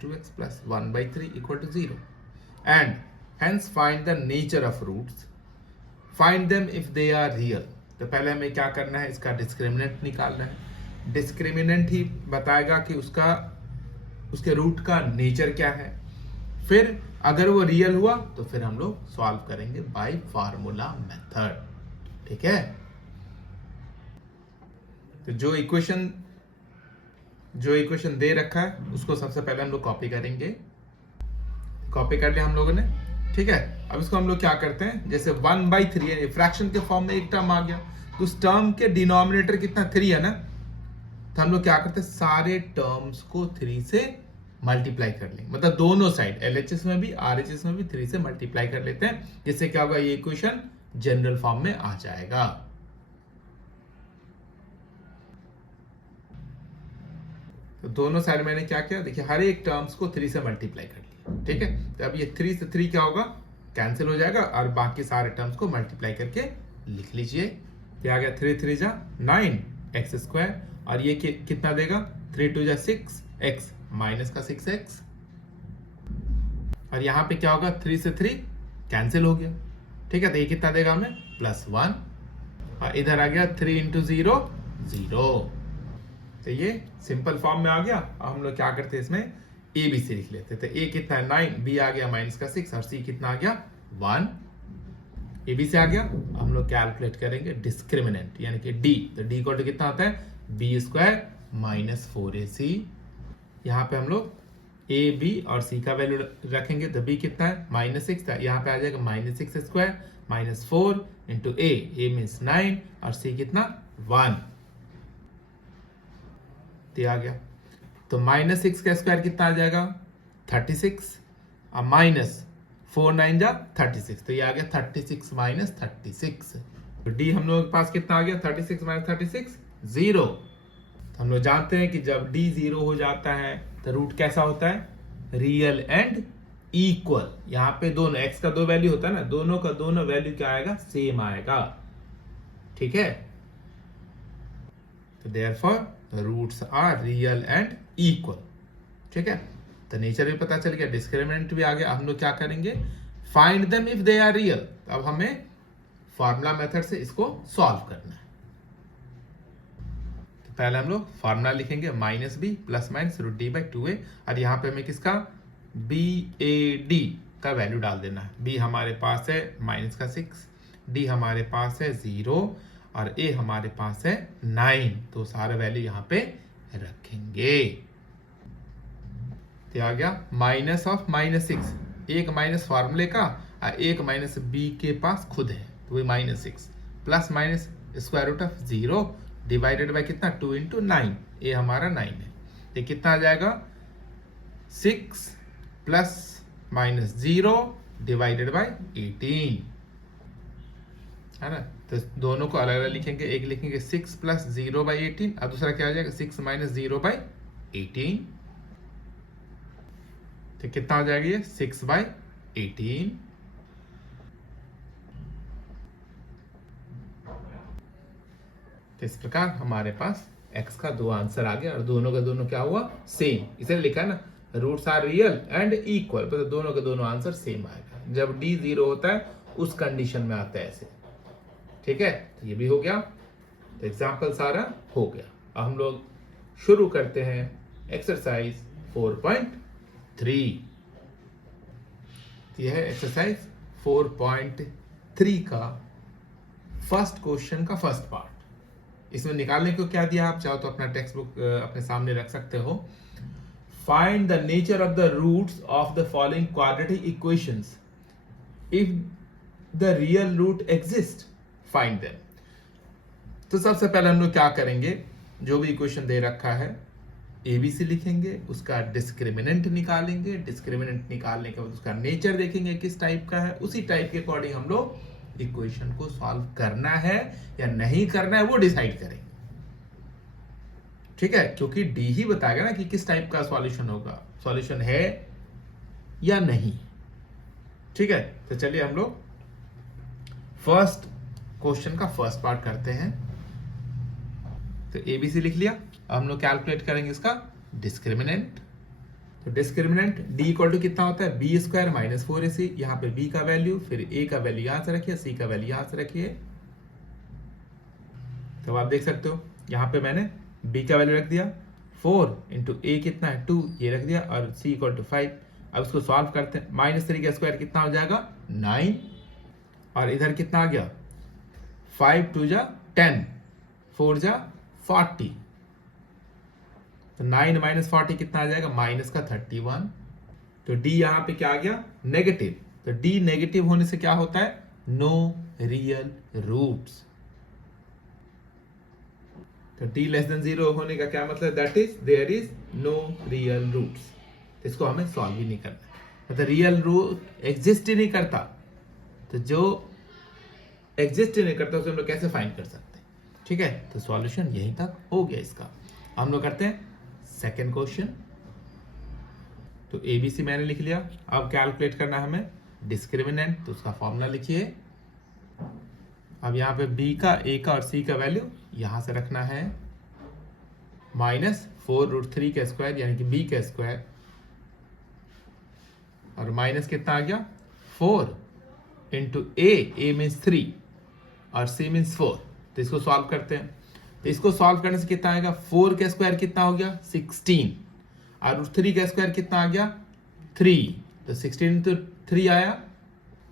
2x + 1/3 = 0 and hence find the nature of roots, find them if they are real. तो पहले हमें क्या करना है, इसका डिस्क्रिमिनेंट निकालना है। डिस्क्रिमिनेंट ही बताएगा कि उसके रूट का नेचर क्या है। फिर अगर वो रियल हुआ तो फिर हम लोग सॉल्व करेंगे बाय फार्मूला मेथड। ठीक है, तो जो इक्वेशन दे रखा है उसको सबसे पहले हम लोग कॉपी करेंगे। कॉपी कर लिया हम लोगों ने, ठीक है। अब इसको हम लोग क्या करते हैं, जैसे 1/3 है, फ्रैक्शन के फॉर्म में एक टर्म आ गया, तो उस टर्म के डिनोमिनेटर कितना, 3 है ना, तो हम लोग क्या करते हैं, सारे टर्म्स को 3 से मल्टीप्लाई कर लेंगे, मतलब दोनों साइड LHS में भी RHS में भी 3 से मल्टीप्लाई कर लेते हैं, जिससे क्या होगा, ये इक्वेशन जनरल फॉर्म में आ जाएगा। तो दोनों साइड मैंने क्या किया, देखिए हर एक टर्म्स को 3 से मल्टीप्लाई कर लिया, ठीक है। तो अब ये 3 से 3 क्या होगा, कैंसिल हो जाएगा, और बाकी सारे टर्म्स को मल्टीप्लाई करके लिख लीजिए। क्या आ गया, 3 3 जा 9x², और ये कितना देगा, 3 2 जा 6x माइनस का 6x, और यहाँ पे क्या होगा, 3 से 3 कैंसिल हो गया, ठीक है। तो ये कितना देगा हमें, +1, और इधर आ गया 3 × 0 0। तो ये सिंपल फॉर्म में आ गया। अब हम लोग क्या करते हैं, इसमें ABC लिख लेते हैं। तो A कितना है, 9, B आ गया माइनस का 6, और C कितना आ गया, 1। ABC आ गया। हम लोग कैलकुलेट करेंगे डिस्क्रिमिनेंट, यानी कि D। तो D को कितना आता है, B² - 4AC। यहाँ पे हम लोग A, B और C का वैल्यू रखेंगे। तो B कितना है, -6 था, यहाँ पे आ जाएगा -6² - 4 × A मीन्स 9, और C कितना, 1। तो आ गया। तो -6 का स्क्वायर कितना आ जाएगा, 36, और -4 9 जा 36, तो ये आ गया 36 - 36। तो डी हम लोगों के पास कितना आ गया, 36 - 36 0। तो हम लोग जानते हैं कि जब डी 0 हो जाता है तो रूट कैसा होता है, रियल एंड इक्वल। यहाँ पे दोनों x का दो वैल्यू होता है ना, दोनों का दोनों वैल्यू क्या आएगा, सेम आएगा, ठीक है। तो therefore roots are real and equal, ठीक है। तो नेचर भी पता चल गया, डिस्क्रिमिनेंट भी आ गया। हम लोग क्या करेंगे, find them if they are real. अब हमें फार्मूला मेथड से इसको सॉल्व करना है। तो पहले हम लोग फार्मूला लिखेंगे, -b ± √d/2a, और यहाँ पे हमें किसका, BAD का वैल्यू डाल देना है। b हमारे पास है -6, d हमारे पास है 0, और a हमारे पास है 9, तो सारा वैल्यू यहाँ पे रखेंगे। तो आ गया माइनस ऑफ -6, एक माइनस फार्मूले का और एक माइनस b के पास खुद है, तो वही -6 प्लस √0 डिवाइडेड बाय कितना, 2 × 9, ये हमारा 9 है। ये कितना आ जाएगा, 6 ± 0 डिवाइडेड बाय 18, है ना। तो दोनों को अलग अलग लिखेंगे, एक लिखेंगे 6 + 0/18, और दूसरा क्या आ जाएगा, 6 - 0/18। तो कितना हो जाएगा, ये 6/18। तो इस प्रकार हमारे पास x का दो आंसर आ गया, और दोनों का दोनों क्या हुआ, सेम। इसे लिखा है ना, roots are real and equal, तो दोनों के दोनों आंसर सेम आएगा। जब डी 0 होता है उस कंडीशन में आता है ऐसे। ठीक है, तो ये भी हो गया। तो एग्जाम्पल सारा हो गया। अब हम लोग शुरू करते हैं एक्सरसाइज 4.3। यह है एक्सरसाइज 4.3 का फर्स्ट क्वेश्चन का फर्स्ट पार्ट। इसमें निकालने को क्या दिया, आप चाहो तो अपना टेक्स्ट बुक अपने सामने रख सकते हो। Find the nature of the roots of the following quadratic equations if the real root exist, find them. तो सबसे पहले हम लोग क्या करेंगे, जो भी इक्वेशन दे रखा है एबीसी लिखेंगे, उसका डिस्क्रिमिनेंट निकालेंगे, डिस्क्रिमिनेंट निकालने के बाद उसका नेचर देखेंगे किस टाइप का है, उसी टाइप के अकॉर्डिंग हम लोग इक्वेशन को सॉल्व करना है या नहीं करना है वो डिसाइड करेंगे। ठीक है, क्योंकि डी ही बताएगा ना कि किस टाइप का सॉल्यूशन होगा, सॉल्यूशन है या नहीं। ठीक है, तो चलिए हम लोग फर्स्ट क्वेश्चन का फर्स्ट पार्ट करते हैं। तो एबीसी लिख लिया। अब हम लोग कैलकुलेट करेंगे इसका डिस्क्रिमिनेंट। तो डिस्क्रिमिनेंट डी इक्वल टू कितना होता है, बी स्क्वायर माइनस 4ac। यहाँ पे बी का वैल्यू, फिर ए का वैल्यू यहां से रखिए, सी का वैल्यू यहां से रखिए। तो आप देख सकते हो यहाँ पे मैंने बी का वैल्यू रख दिया, 4 इंटू ए कितना है 2, ये रख दिया, और सी इक्वल टू 5। अब इसको सॉल्व करते हैं। -3 का स्क्वायर कितना हो जाएगा 9, और इधर कितना आ गया 5 2 जा 10, 4 जा 40। तो 9 माइनस 40 कितना आ जाएगा माइनस का 31। तो डी यहां पे क्या आ गया नेगेटिव। तो डी नेगेटिव होने से क्या होता है, नो रियल रूट्स। तो डी लेस देन 0 होने का क्या मतलब, that is there is no real roots. इसको हमें सॉल्व ही नहीं करना, मतलब रियल रूट एग्जिस्ट ही नहीं करता। तो जो एग्जिस्ट ही नहीं करता उसे हम लोग कैसे फाइंड कर सकते हैं। ठीक है, तो सॉल्यूशन यहीं तक हो गया इसका। हम लोग करते हैं सेकेंड क्वेश्चन। तो एबीसी मैंने लिख लिया। अब कैलकुलेट करना है हमें डिस्क्रिमिनेंट, तो उसका फॉर्मूला लिखिए। अब यहाँ पे बी का, ए का और सी का वैल्यू यहां से रखना है, -4√3 का स्क्वायर यानी कि बी का स्क्वायर, और माइनस कितना आ गया 4 इंटू ए मीन्स 3 और सी मीन्स 4। तो इसको सॉल्व करते हैं। तो इसको सॉल्व करने से कितना आएगा, 4 का स्क्वायर कितना हो गया 16, और 3 का स्क्वायर कितना आ गया 3। तो 16 इंटू 3 आया,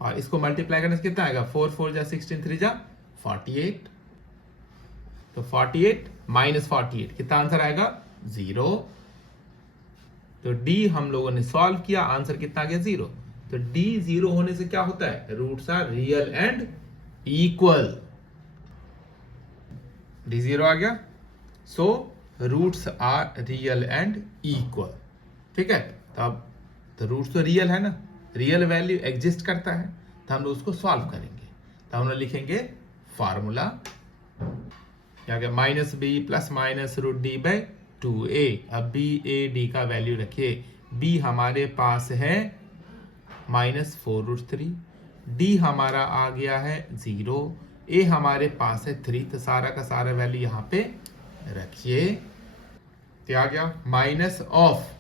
और इसको मल्टीप्लाई करने से कितना आएगा 4 4 जा 16, 3 जा 48। तो 48 माइनस 48 कितना आंसर आएगा 0। तो डी हम लोगों ने सॉल्व किया, आंसर कितना आ गया 0। तो डी 0 होने से क्या होता है, roots are real and equal. D 0 आ गया, so roots are real and equal. ठीक है, तो अब तो रूट्स तो रियल है ना, रियल वैल्यू एग्जिस्ट करता है, तो हम लोग उसको सॉल्व करेंगे। तो हम लोग लिखेंगे फार्मूला क्या गया, -b plus minus root D by 2a। अब बी ए डी का वैल्यू रखिए। b हमारे पास है -4√3, d हमारा आ गया है 0, a हमारे पास है 3। तो सारा का सारा वैल्यू यहाँ पे रखिए। क्या आ गया माइनस ऑफ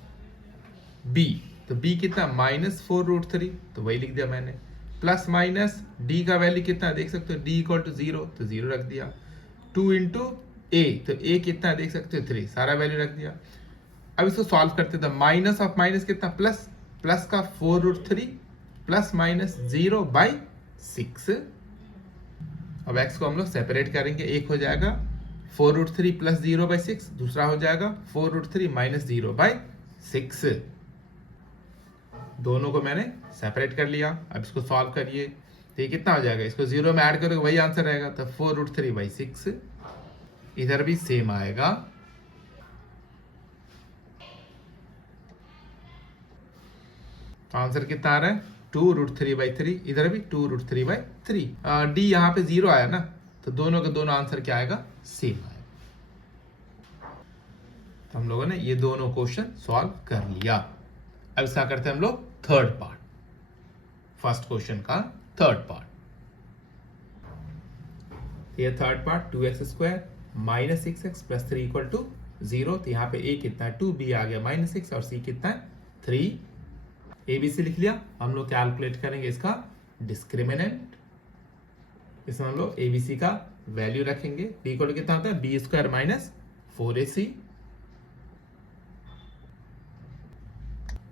b, तो b कितना -4√3, तो वही लिख दिया मैंने, प्लस माइनस d का वैल्यू कितना देख सकते हो, d इक्वल टू 0, तो 0 रख दिया। 2 इंटू ए, तो a कितना देख सकते हो 3, सारा वैल्यू रख दिया। अब इसको सॉल्व करते थे, माइनस ऑफ माइनस कितना प्लस, प्लस का 4√3 प्लस माइनस 0 बाई 6। अब x को हम लोग सेपरेट करेंगे, एक हो जाएगा 4√3 प्लस 0 बाई 6, दूसरा हो जाएगा 4√3 माइनस 0 बाई 6। दोनों को मैंने सेपरेट कर लिया। अब इसको सॉल्व करिए, तो ये कितना हो जाएगा, इसको 0 में ऐड करोगे वही आंसर रहेगा। तो 4√3 बाई 6, इधर भी सेम आएगा। तो आंसर कितना आ रहा है 2√3 बाई 3, इधर भी 2√3 बाई 3। डी यहाँ पे 0 आया ना, तो दोनों के दोनों आंसर क्या आएगा सेम आएगा। तो हम लोगों ने ये दोनों क्वेश्चन सॉल्व कर लिया। अब इसका करते हैं हम लोग थर्ड पार्ट, फर्स्ट क्वेश्चन का थर्ड पार्ट। ये third part 2x² -6x plus 3 equal to 0। तो यहाँ पे a कितना है 2, b आ गया -6 और c कितना है 3। ABC लिख लिया। हम लोग कैलकुलेट करेंगे इसका डिस्क्रिमिनेंट। इसमें हम लोग ABC का वैल्यू रखेंगे। D इक्वल कितना होता है, B² माइनस 4AC।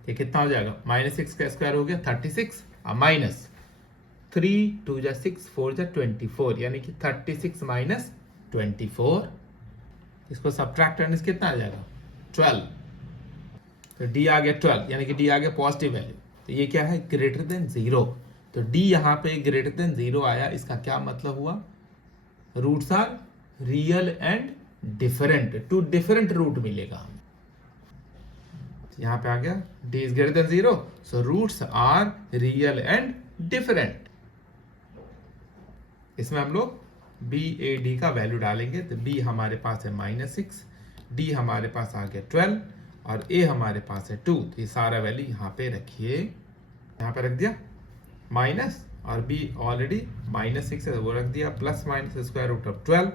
ये कितना हो जाएगा, -6 का स्क्वायर हो गया 36 और माइनस 3 2 जा 6 4 जा 24, यानी कि 36 माइनस 24। इसको सब्ट्रैक्ट करने से कितना आ जाएगा 12। तो D आ गया 12, यानी कि D आ गया पॉजिटिव वैल्यू। तो ये क्या है, ग्रेटर देन 0। तो D यहाँ पे ग्रेटर देन 0 आया। इसका क्या मतलब हुआ, roots are real and different, two different root मिलेगा। यहाँ पे आ गया D is greater than 0, so roots are real and different. इसमें हम लोग BAD का वैल्यू डालेंगे। तो B हमारे पास है -6, D हमारे पास आ गया 12 और A हमारे पास है 2। तो ये सारा वैल्यू यहाँ पे रखिए, यहाँ पे रख दिया माइनस, और B ऑलरेडी -6 है वो रख दिया, plus minus square root of 12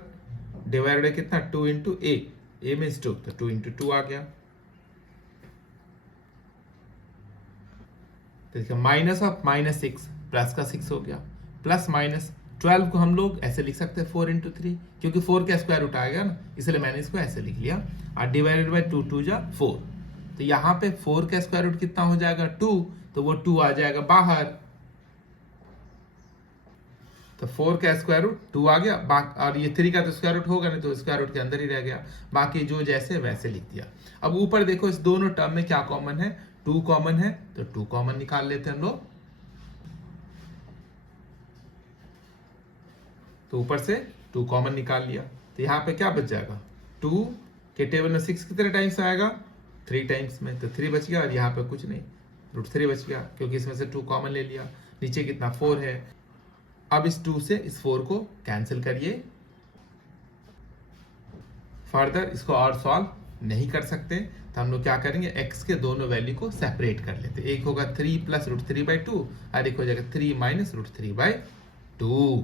divided कितना 2 इंटू A मीन्स 2, तो 2 इंटू 2 आ गया। तो देखिए माइनस ऑफ -6 प्लस का 6 हो गया, प्लस माइनस 12 को हम लोग ऐसे लिख सकते हैं 4 इंटू 3, क्योंकि 4 का स्क्वायर रूट आएगा ना, इसलिए मैंने इसको ऐसे लिख लिया। और डिवाइडेड बाई 2 2 जा 4। तो यहाँ पे 4 का स्क्वायर रूट कितना हो जाएगा 2, तो वो 2 आ जाएगा बाहर। तो 4 का स्क्वायर रूट 2 आ गया, और ये 3 का तो स्क्वायर रूट होगा नहीं, तो स्क्वायर रूट के अंदर ही रह गया। बाकी जो जैसे वैसे लिख दिया। अब ऊपर देखो इस दोनों टर्म में क्या कॉमन है, 2 कॉमन है, तो 2 कॉमन निकाल लेते हैं हम लोग। तो ऊपर से 2 कॉमन निकाल लिया। तो यहाँ पे क्या बच जाएगा, 2 के टेबल में 6 कितने टाइम्स आएगा, 3 टाइम्स में, तो 3 बच गया। और यहाँ पे कुछ नहीं, √3 बच गया, क्योंकि इसमें से 2 कॉमन ले लिया। नीचे कितना 4 है। अब इस 2 से इस 4 को कैंसिल करिए। फर्दर इसको और सॉल्व नहीं कर सकते, तो हम लोग क्या करेंगे, x के दोनों वैल्यू को सेपरेट कर लेते। एक होगा 3 प्लस √3/2 और एक हो जाएगा 3 माइनस √3/2।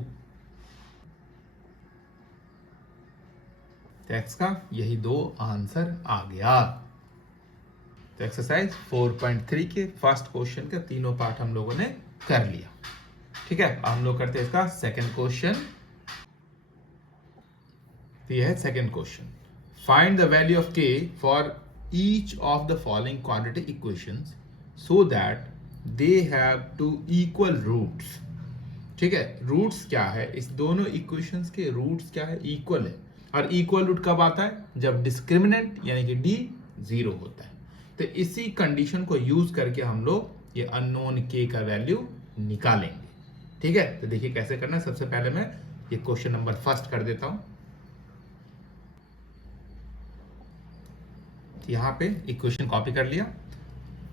तो x का यही 2 आंसर आ गया। तो एक्सरसाइज 4.3 के फर्स्ट क्वेश्चन का तीनों पार्ट हम लोगों ने कर लिया। ठीक है, हम लोग करते हैं इसका सेकंड क्वेश्चन। तो यह है second question. Find the value of k for each of the following quadratic equations so that they have two equal roots. ठीक है, रूट्स क्या है, इस दोनों इक्वेशंस के रूट्स क्या है, इक्वल है। और इक्वल रूट कब आता है, जब डिस्क्रिमिनेंट यानी कि D 0 होता है। तो इसी कंडीशन को यूज करके हम लोग ये अननोन k का वैल्यू निकालेंगे। ठीक है, तो देखिए कैसे करना है। सबसे पहले मैं ये क्वेश्चन नंबर फर्स्ट कर देता हूं। यहाँ पे इक्वेशन कॉपी कर लिया।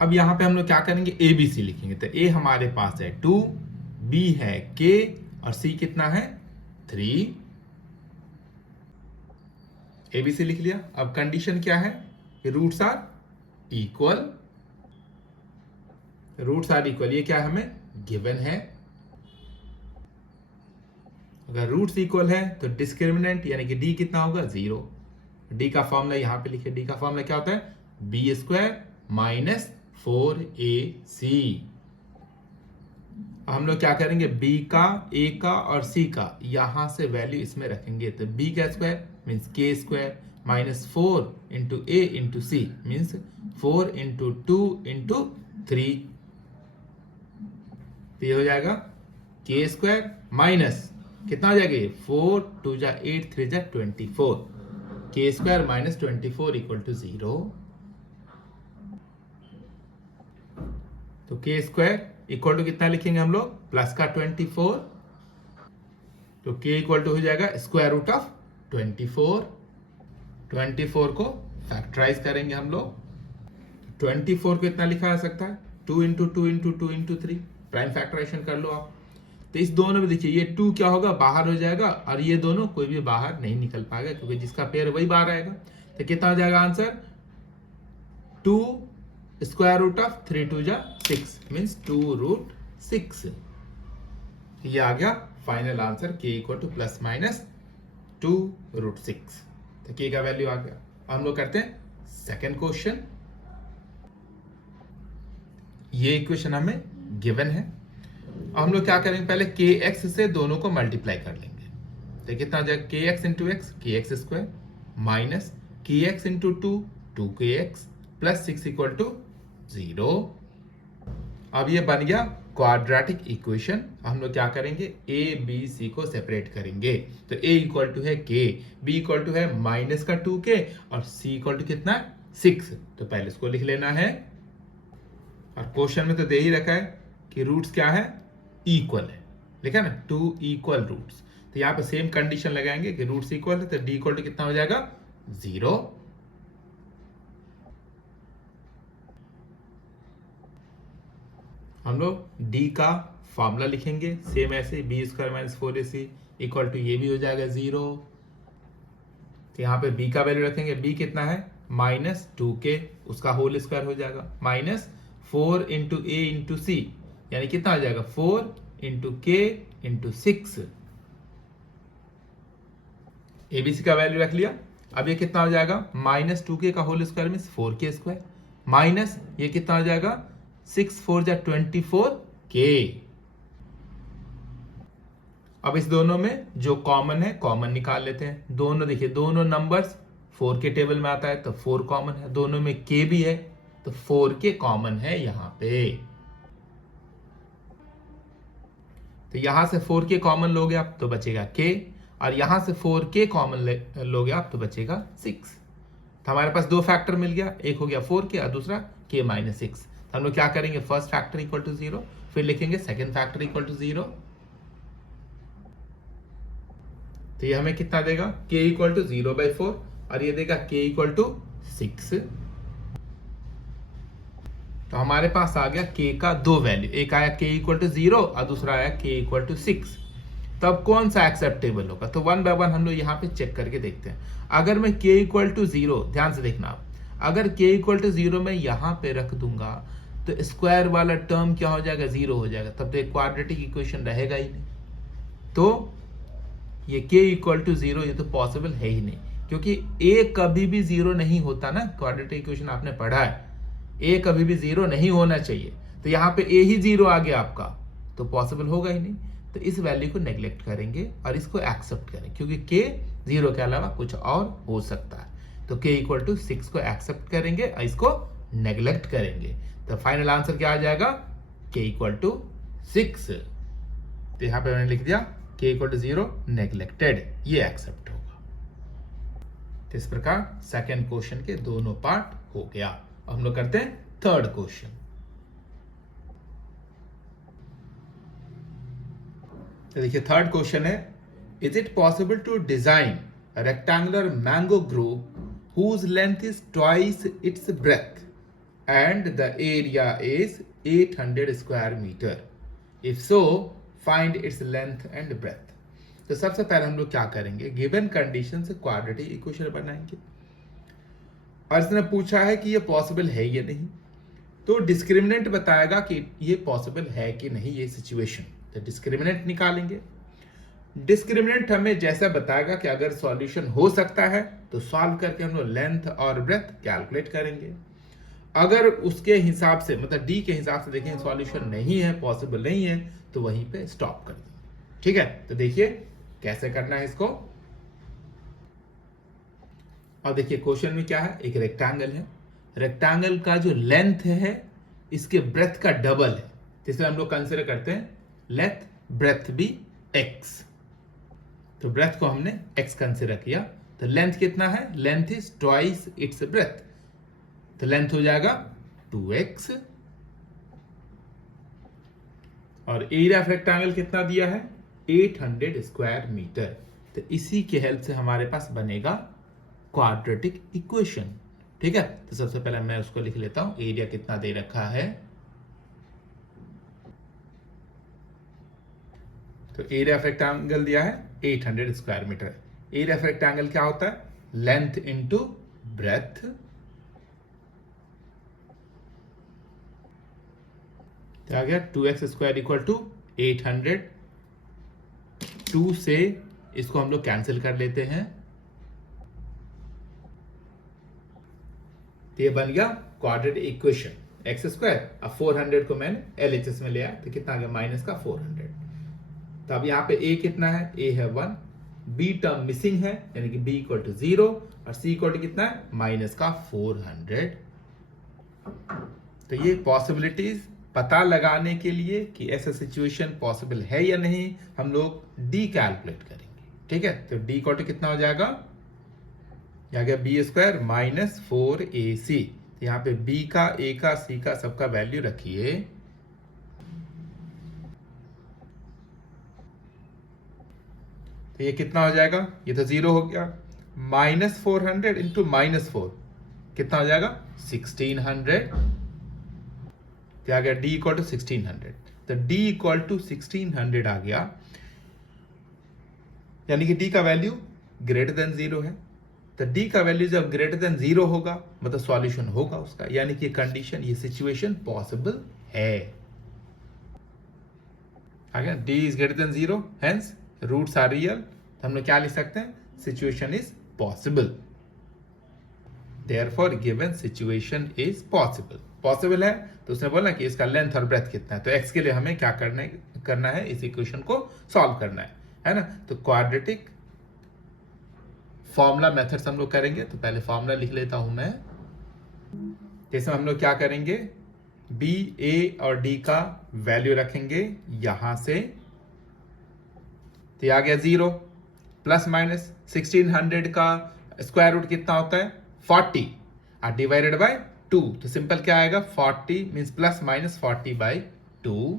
अब यहाँ पे हम लोग क्या करेंगे, ABC लिखेंगे। तो A हमारे पास है 2, B है k और C कितना है 3। ABC लिख लिया। अब कंडीशन क्या है, roots are equal. Roots are equal ये क्या हमें गिवन है। अगर रूट्स इक्वल है तो डिस्क्रिमिनेंट यानी कि D कितना होगा 0। D का फॉर्मूला यहाँ पे लिखे। D का फॉर्मूला क्या होता है, B² माइनस 4AC। हम लोग क्या करेंगे, B का, A का और C का यहां से वैल्यू इसमें रखेंगे। तो B का square means k² minus 4 into A into C means 4 into 2 into 3। तो ये हो जाएगा k² माइनस कितना हो जाएगा, 4 2 जा 8 3 जा 24, k² माइनस 24 इक्वल टू 0। तो k² इक्वल टू कितना लिखेंगे हम लोग, प्लस का 24। तो k इक्वल टू हो जाएगा स्क्वायर रूट ऑफ 24। 24 को फैक्टराइज करेंगे हम लोग। 24 को इतना लिखा जा सकता है 2 into 2 into 2 into 3, prime factorisation कर लो आप। तो इस दोनों में देखिए ये 2 क्या होगा, बाहर हो जाएगा, और ये दोनों कोई भी बाहर नहीं निकल पाएगा, क्योंकि जिसका पेयर वही बाहर आएगा। तो कितना हो जाएगा आंसर, 2 स्क्वायर रूट ऑफ 3 2 जा 6 मीन्स 2√6। ये आ गया final answer, k equal two plus minus 2√6। तो k का वैल्यू आ गया। हम लोग करते हैं सेकंड क्वेश्चन। ये इक्वेशन हमें गिवन है। अब हम लोग क्या करेंगे, पहले के एक्स से दोनों को मल्टीप्लाई कर लेंगे। तो कितना हो जाएगा, के एक्स इंटू एक्स के एक्स स्क्वायर माइनस के एक्स इंटू टू के एक्स प्लस 6 इक्वल टू 0। अब ये बन गया क्वाड्रेटिक इक्वेशन। हम लोग क्या करेंगे, ए बी सी को सेपरेट करेंगे। तो ए इक्वल टू है के, बी इक्वल टू है माइनस का 2k और सी इक्वल टू कितना 6। तो पहले इसको लिख लेना है। और क्वेश्चन में तो दे ही रखा है कि रूट्स क्या है, इक्वल है, लिखा ना 2 इक्वल रूट्स। तो यहाँ पे सेम कंडीशन लगाएंगे कि रूट्स इक्वल है, तो डी इक्वल टू कितना हो जाएगा 0। हम लोग d का फॉर्मूला लिखेंगे सेम ऐसे, B square minus 4ac equal to ये भी हो जाएगा 0। तो यहाँ पे b का वैल्यू रखेंगे, b कितना है माइनस 2k, उसका होल स्क्वायर हो जाएगा माइनस 4 इंटू ए इंटू सी, यानी कितना हो जाएगा 4 इंटू के इंटू 6। एबीसी का वैल्यू रख लिया। अब ये कितना हो जाएगा माइनस 2k का whole square means 4k square minus ये कितना हो जाएगा 6 4 जा 24k। अब इस दोनों में जो कॉमन है कॉमन निकाल लेते हैं। दोनों देखिए, दोनों नंबर्स 4 के टेबल में आता है तो 4 कॉमन है, दोनों में k भी है तो 4k कॉमन है यहां पे। तो यहां से 4k कॉमन लोगे आप तो बचेगा k, और यहां से 4k कॉमन लोगे आप तो बचेगा 6। तो हमारे पास दो फैक्टर मिल गया, एक हो गया 4k और दूसरा k माइनस 6। तो हम लोग क्या करेंगे, फर्स्ट फैक्टर इक्वल टू 0, फिर लिखेंगे सेकेंड फैक्टर इक्वल टू 0। तो ये हमें कितना देगा, k इक्वल टू 0/4 और ये देगा k इक्वल टू 6। तो हमारे पास आ गया k का दो वैल्यू, एक आया k इक्वल टू 0 और दूसरा आया k इक्वल टू 6। तब कौन सा एक्सेप्टेबल होगा, तो 1 बाय 1 हम लोग यहाँ पे चेक करके देखते हैं। अगर मैं k इक्वल टू 0, ध्यान से देखना आप, अगर k इक्वल टू 0 मैं यहाँ पे रख दूंगा तो स्क्वायर वाला टर्म क्या हो जाएगा, 0 हो जाएगा, तब तो एक क्वाड्रेटिक इक्वेशन रहेगा ही नहीं। तो ये k इक्वल टू 0 ये तो पॉसिबल है ही नहीं, क्योंकि a कभी भी 0 नहीं होता ना, क्वाड्रेटिक इक्वेशन आपने पढ़ा है, a कभी भी 0 नहीं होना चाहिए। तो यहाँ पे a ही 0 आ गया आपका, तो पॉसिबल होगा ही नहीं। तो इस वैल्यू को नेग्लेक्ट करेंगे और इसको एक्सेप्ट करें, क्योंकि k 0 के अलावा कुछ और हो सकता है। तो k इक्वल टू 6 को एक्सेप्ट करेंगे और इसको नेग्लेक्ट करेंगे। तो फाइनल आंसर क्या आ जाएगा, k इक्वल टू 6। तो यहाँ पे मैंने लिख दिया k इक्वल टू 0 नेग्लेक्टेड, ये एक्सेप्ट होगा। तो इस प्रकार सेकेंड क्वेश्चन के दोनों पार्ट हो गया। अब हम लोग करते हैं थर्ड क्वेश्चन। तो देखिए थर्ड क्वेश्चन है, is it possible to design a rectangular mango grove whose length is twice its breadth and the area is 800 square meter? If so, find its length and breadth. तो सबसे पहले हम लोग क्या करेंगे, गिवन कंडीशन से quadratic equation बनाएंगे और इसने पूछा है कि ये पॉसिबल है या नहीं। तो डिस्क्रिमिनेंट बताएगा कि ये पॉसिबल है कि नहीं ये सिचुएशन। तो डिस्क्रिमिनेंट निकालेंगे। डिस्क्रिमिनेंट हमें जैसा बताएगा कि अगर सॉल्यूशन हो सकता है तो सॉल्व करके हम लोग लेंथ और ब्रेथ कैलकुलेट करेंगे। अगर उसके हिसाब से मतलब डी के हिसाब से देखें सॉल्यूशन नहीं है, पॉसिबल नहीं है, तो वहीं पे स्टॉप कर देंगे। ठीक है, तो देखिए कैसे करना है इसको। और देखिए क्वेश्चन में क्या है, एक रेक्टेंगल है, रेक्टेंगल का जो लेंथ है इसके ब्रेथ का डबल है, जिसमें हम लोग कंसिडर करते हैं लेंथ ब्रेथ भी x। तो ब्रेथ को हमने x कंसिडर किया। तो लेंथ कितना है, length is twice its breath, तो लेंथ हो जाएगा 2x। और एरिया ऑफ रेक्टेंगल कितना दिया है, 800 स्क्वायर मीटर। तो इसी के हेल्प से हमारे पास बनेगा क्वाड्रेटिक इक्वेशन। ठीक है, तो सबसे पहले मैं उसको लिख लेता हूं, एरिया कितना दे रखा है। तो एरिया ऑफ रेक्टेंगल दिया है 800 square metre. Area of rectangle क्या होता है, लेंथ इंटू ब्रेथ। तो आ गया 2x स्क्वायर इक्वल टू 800। 2 से इसको हम लोग कैंसिल कर लेते हैं, तो ये बन गया क्वाड्रेटिक इक्वेशन। एक्स स्क्वायर, अब 400 को मैंने LHS में ले आया तो कितना आ गया माइनस का 400। तो अब यहाँ पे a कितना है, a है 1, b टर्म मिसिंग है यानी कि b इक्वल टू 0 और c इक्वल टू कितना है माइनस का 400। तो ये पॉसिबिलिटीज पता लगाने के लिए कि ऐसा सिचुएशन पॉसिबल है या नहीं हम लोग d कैलकुलेट करेंगे। ठीक है, तो d इक्वल टू कितना हो जाएगा, यहाँ गया बी स्क्वायर माइनस 4ac। यहाँ पे b का, a का, c का सबका वैल्यू रखिए। तो ये कितना हो जाएगा, ये तो 0 हो गया, माइनस 400 इंटू माइनस 4 कितना हो जाएगा 1600। तो आ गया d इक्वल टू 1600। तो d इक्वल टू 1600 आ गया, यानी कि d का वैल्यू ग्रेटर देन 0 है। तो d का वैल्यू जब ग्रेटर देन 0 होगा मतलब सॉल्यूशन होगा उसका, यानी कि कंडीशन, ये सिचुएशन पॉसिबल है। आ गया, d is greater than 0 hence roots are real. तो हम लोग क्या लिख सकते हैं, situation is possible, therefore given situation is possible. Possible है तो उसने बोला कि इसका लेंथ और ब्रेथ कितना है, तो x के लिए हमें क्या करना है इस इक्वेशन को सॉल्व करना है ना। तो क्वाड्रेटिक फॉर्मूला मेथड्स हम लोग करेंगे। तो पहले फॉर्मूला लिख लेता हूं मैं। इसमें हम लोग क्या करेंगे, b, a और d का वैल्यू रखेंगे यहां से। तो आ गया 0 प्लस माइनस 1600 का स्क्वायर रूट कितना होता है 40 और डिवाइडेड बाय 2। तो सिंपल क्या आएगा 40 मींस प्लस माइनस 40 बाय 2।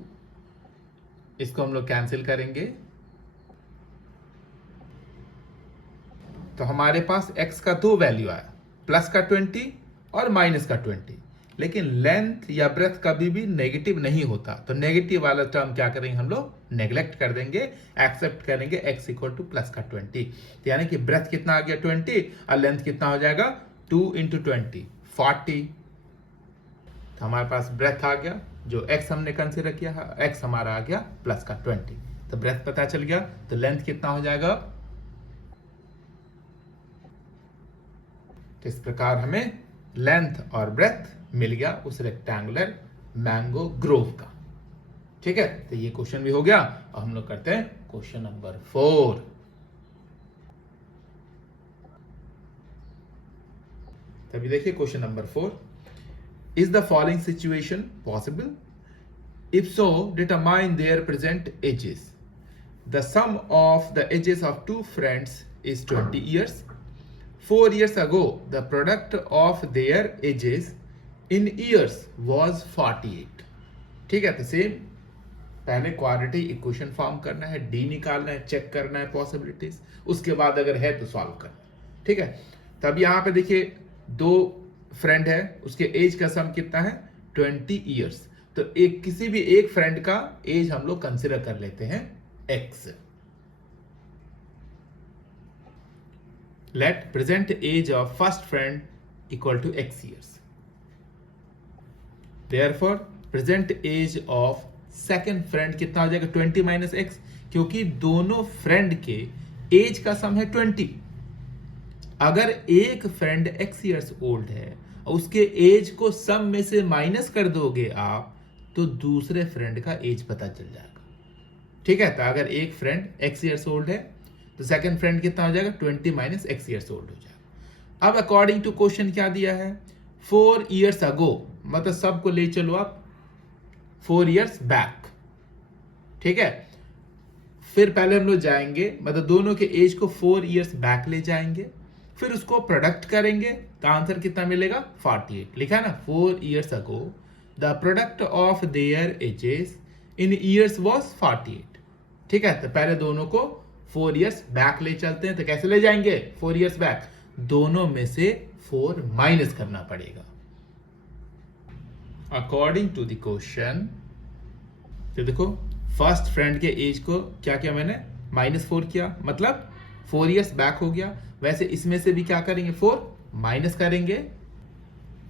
इसको हम लोग कैंसिल करेंगे तो हमारे पास x का दो वैल्यू आया, प्लस का 20 और माइनस का 20। लेकिन लेंथ या ब्रेथ कभी भी नेगेटिव नहीं होता, तो नेगेटिव वाला टर्म क्या करेंगे हम लोग नेग्लेक्ट कर देंगे, एक्सेप्ट करेंगे x इक्वल टू प्लस का 20। तो यानी कि ब्रेथ कितना आ गया 20 और लेंथ कितना हो जाएगा 2 इंटू 20 40। तो हमारे पास ब्रेथ आ गया, जो x हमने कंसिडर किया है x हमारा आ गया प्लस का 20। तो ब्रेथ पता चल गया, तो लेंथ कितना हो जाएगा। तो इस प्रकार हमें लेंथ और ब्रेथ मिल गया उस रेक्टेंगुलर मैंगो ग्रोव का। ठीक है, तो ये क्वेश्चन भी हो गया और हम लोग करते हैं क्वेश्चन नंबर 4। तभी देखिए question number 4, is the following situation possible, if so determine their present ages. The sum of the ages of two friends is 20 years. 4 years ago the product of their ages in years was 48. ठीक है, तो same पहले quadratic equation form करना है, D निकालना है, check करना है पॉसिबिलिटीज, उसके बाद अगर है तो सॉल्व करना है। ठीक है, तब यहाँ पे देखिए दो फ्रेंड है, उसके एज का सम कितना है 20 years। तो एक किसी भी एक फ्रेंड का एज हम लोग कंसिडर कर लेते हैं x। Let present age of first friend equal to x years. Therefore, present age of second friend कितना हो जाएगा 20 minus x, क्योंकि दोनों फ्रेंड के एज का सम है 20। अगर एक फ्रेंड x years old है और उसके एज को सम में से माइनस कर दोगे आप, तो दूसरे फ्रेंड का एज पता चल जाएगा। ठीक है, तो अगर एक फ्रेंड x years old है तो सेकंड फ्रेंड कितना हो जाएगा 20 माइनस x years old हो जाएगा। अब अकॉर्डिंग टू क्वेश्चन क्या दिया है 4 years ago, मतलब सबको ले चलो आप 4 years बैक। ठीक है, फिर पहले हम लोग जाएंगे, मतलब दोनों के एज को 4 years बैक ले जाएंगे, फिर उसको प्रोडक्ट करेंगे तो आंसर कितना मिलेगा 48। लिखा है ना 4 years ago the product of their edges in years was 48। ठीक है, तो पहले दोनों को 4 years बैक ले चलते हैं। तो कैसे ले जाएंगे 4 years बैक, दोनों में से 4 माइनस करना पड़ेगा अकॉर्डिंग टू द क्वेश्चन। तो देखो फर्स्ट फ्रेंड के एज को क्या किया मैंने -4 किया, मतलब 4 years बैक हो गया। वैसे इसमें से भी क्या करेंगे 4 माइनस करेंगे,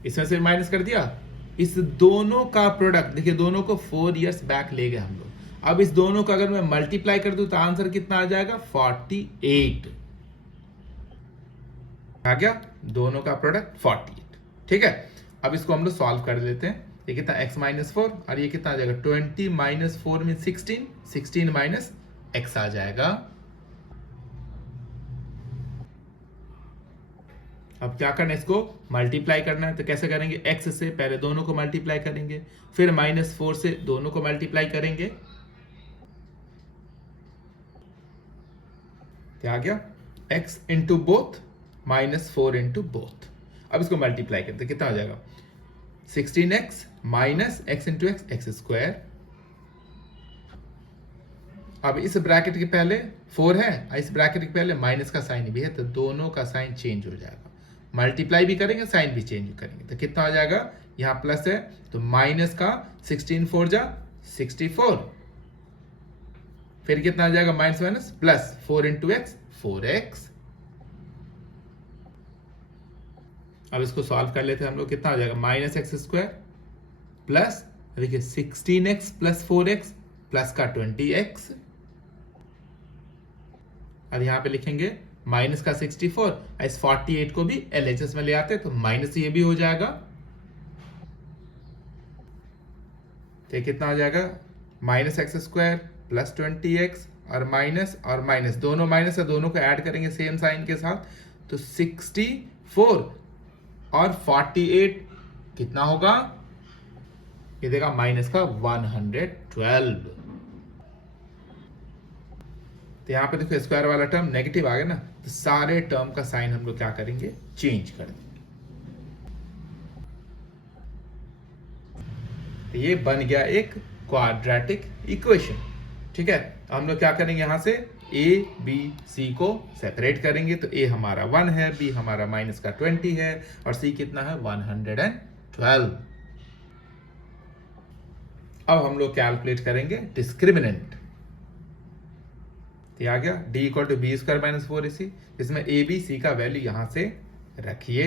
इसमें से माइनस कर दिया। इस दोनों का प्रोडक्ट देखिए, दोनों को 4 years बैक ले गए हम लोग। अब इस दोनों का अगर मैं मल्टीप्लाई कर दूं तो आंसर कितना आ जाएगा 48 आ गया, दोनों का प्रोडक्ट 48। ठीक है, अब इसको हम लोग सॉल्व कर लेते हैं। ये कितना x माइनस 4 और ये कितना आ जाएगा 20 माइनस 4 में 16, 16 माइनस x आ जाएगा। अब क्या करना है, इसको मल्टीप्लाई करना है। तो कैसे करेंगे, x से पहले दोनों को मल्टीप्लाई करेंगे, फिर -4 से दोनों को मल्टीप्लाई करेंगे। क्या आ गया, x into both -4 into both. अब इसको मल्टीप्लाई करते कितना हो जाएगा 16x minus x into x, x square. अब इस ब्रैकेट के पहले 4 है, इस ब्रैकेट के पहले माइनस का साइन भी है, तो दोनों का साइन चेंज हो जाएगा। मल्टीप्लाई भी करेंगे, साइन भी चेंज करेंगे, तो कितना आ जाएगा, यहां प्लस है तो माइनस का 16 4 जा 64, फिर कितना आ जाएगा minus minus plus 4 into x 4x। अब इसको सॉल्व कर लेते हैं हम लोग, कितना आ जाएगा माइनस एक्स स्क्वायर प्लस देखिए 16x प्लस 4x प्लस का 20x, और यहां पे लिखेंगे माइनस का 64, इस 48 को भी LHS में ले आते तो माइनस ये भी हो जाएगा, तो कितना आ जाएगा minus x square plus 20x और माइनस दोनों माइनस है, दोनों को ऐड करेंगे सेम साइन के साथ, तो 64 और 48 कितना होगा, ये देगा माइनस का 112। तो यहां पे देखो स्क्वायर वाला टर्म नेगेटिव आ गया ना, तो सारे टर्म का साइन हम लोग क्या करेंगे, चेंज कर देंगे। तो ये बन गया एक क्वाड्रेटिक इक्वेशन। ठीक है, हम लोग क्या करेंगे, यहां से a b c को सेपरेट करेंगे, तो a हमारा 1 है, b हमारा माइनस का 20 है और c कितना है 112। अब हम लोग कैलकुलेट करेंगे डिस्क्रिमिनेंट, तो आ गया d equal to B square minus 4ac, इसमें a b c का वैल्यू यहां से रखिए।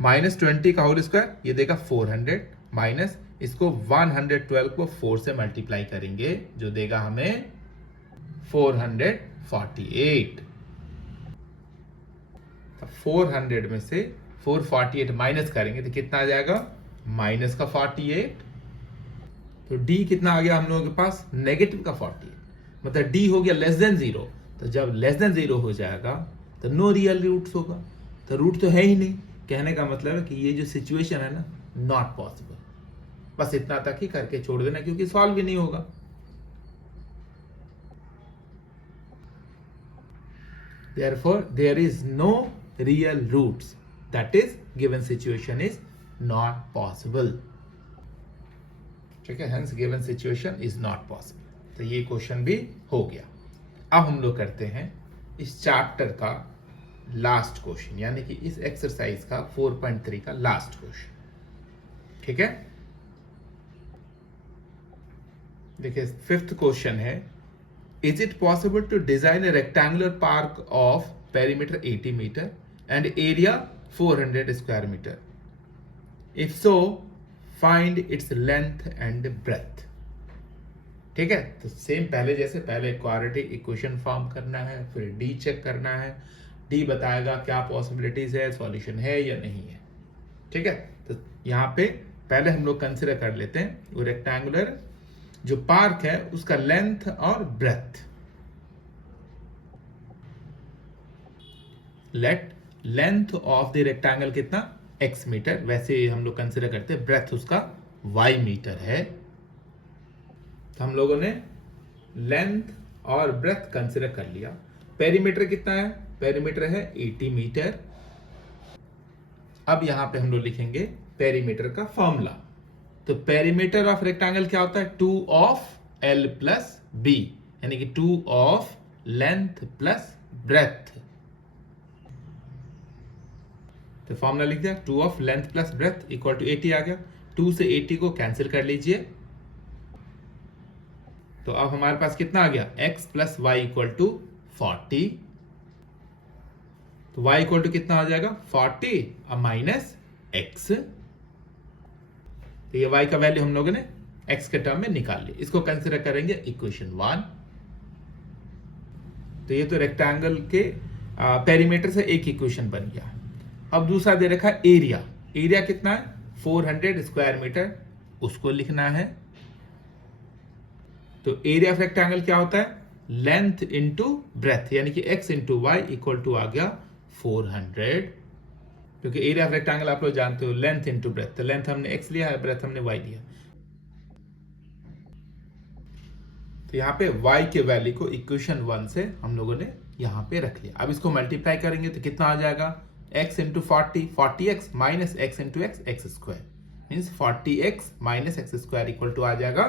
-20 का होल स्क्वायर ये देगा 400 माइनस इसको 112 को 4 से मल्टीप्लाई करेंगे जो देगा हमें 448। 400 में से 448 माइनस करेंगे तो कितना आ जाएगा माइनस का 48, तो d कितना आ गया हम लोगों के पास नेगेटिव का 48, मतलब d हो गया लेस देन 0। तो जब लेस देन 0 हो जाएगा तो नो रियल रूट्स होगा, तो रूट तो है ही नहीं। कहने का मतलब है कि ये जो सिचुएशन है ना नॉट पॉसिबल, बस इतना तक ही करके छोड़ देना क्योंकि सॉल्व भी नहीं होगा। Therefore, there is no real roots. That is, given situation is not possible. ठीक है, hence given situation is not possible. तो ये क्वेश्चन भी हो गया। अब हम लोग करते हैं इस चैप्टर का लास्ट क्वेश्चन, यानी कि इस एक्सरसाइज का 4.3 का लास्ट क्वेश्चन। ठीक है, देखिए 5th क्वेश्चन है, is it possible to design a rectangular park of perimeter 80 meter and area 400 square meter? If so, find its length and breadth. ठीक है, तो सेम पहले जैसे पहले क्वाड्रेटिक इक्वेशन फॉर्म करना है, फिर डी चेक करना है, डी बताएगा क्या पॉसिबिलिटीज है, सॉल्यूशन है या नहीं है। ठीक है, तो यहाँ पे पहले हम लोग कंसिडर कर लेते हैं वो रेक्टेंगुलर जो पार्क है उसका लेंथ और breadth. Let length of the rectangle कितना x मीटर, वैसे हम लोग कंसिडर करते हैं ब्रेथ उसका y मीटर है। तो हम लोगों ने लेंथ और ब्रेथ कंसिडर कर लिया। पेरीमीटर कितना है, पेरीमीटर है 80 मीटर। अब यहां पे हम लोग लिखेंगे पेरीमीटर का फॉर्मूला। तो पेरीमीटर ऑफ रेक्टेंगल क्या होता है 2 ऑफ L प्लस B, यानी कि 2 ऑफ लेंथ प्लस ब्रेथ। तो फॉर्मूला लिख दिया 2 of length plus breadth equal to 80 आ गया। 2 से 80 को कैंसिल कर लीजिए, तो अब हमारे पास कितना आ गया x plus Y equal to 40। तो y इक्वल टू कितना आ जाएगा 40 अब माइनस x। तो ये y का वैल्यू हम लोगों ने x के टर्म में निकाल लिया, इसको कंसिडर करेंगे इक्वेशन 1। तो ये तो रेक्टेंगल के पेरीमीटर से एक इक्वेशन बन गया। अब दूसरा दे रखा है एरिया। एरिया कितना है? 400 स्क्वायर मीटर, उसको लिखना है। तो एरिया ऑफ रेक्टेंगल क्या होता है? लेंथ इंटू ब्रेथ, यानी कि x into y equal to आ गया 400, क्योंकि एरिया ऑफ रेक्टेंगल आप लोग जानते हो लेंथ इंटू ब्रेथ। तो लेंथ हमने x लिया है, ब्रेथ हमने y लिया। तो यहाँ पे y के वैल्यू को इक्वेशन 1 से हम लोगों ने यहाँ पे रख लिया। अब इसको मल्टीप्लाई करेंगे तो कितना आ जाएगा? x into 40x minus x into x square, means 40x minus x square equal to आ जाएगा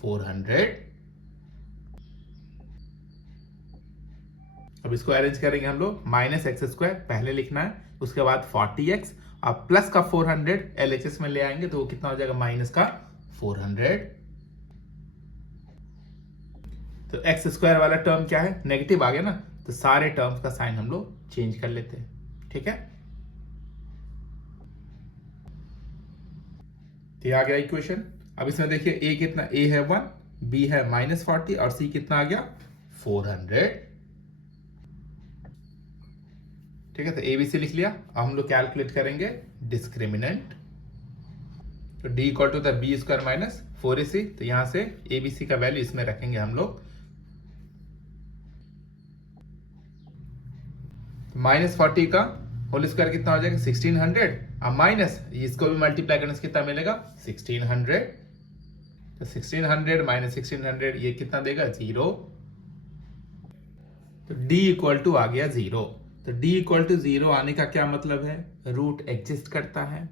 400। अब इसको अरेंज करेंगे हम लोग। माइनस एक्स स्क्वायर पहले लिखना है, उसके बाद 40x, अब प्लस का 400 LHS में ले आएंगे तो वो कितना हो जाएगा? माइनस का 400। तो एक्स स्क्वायर वाला टर्म क्या है? नेगेटिव आ गया ना, तो सारे टर्म्स का साइन हम लोग चेंज कर लेते हैं। ठीक है, तो ये आ गया इक्वेशन। अब इसमें देखिए a कितना? a है 1, b है -40 और c कितना आ गया? 400। ठीक है, तो ABC लिख लिया। अब हम लोग कैलकुलेट करेंगे डिस्क्रिमिनेंट। तो d इक्वल टू था बी स्क्वायर माइनस 4ac। तो यहां से ABC का वैल्यू इसमें रखेंगे हम लोग। -40 का होल स्क्वायर कितना हो जाएगा? 1600। अब माइनस इसको भी मल्टीप्लाई करने से कितना मिलेगा? 1600। तो 1600 माइनस 1600 ये कितना देगा? 0। तो d इक्वल टू आ गया 0। तो d इक्वल टू 0 आने का क्या मतलब है? रूट एग्जिस्ट करता है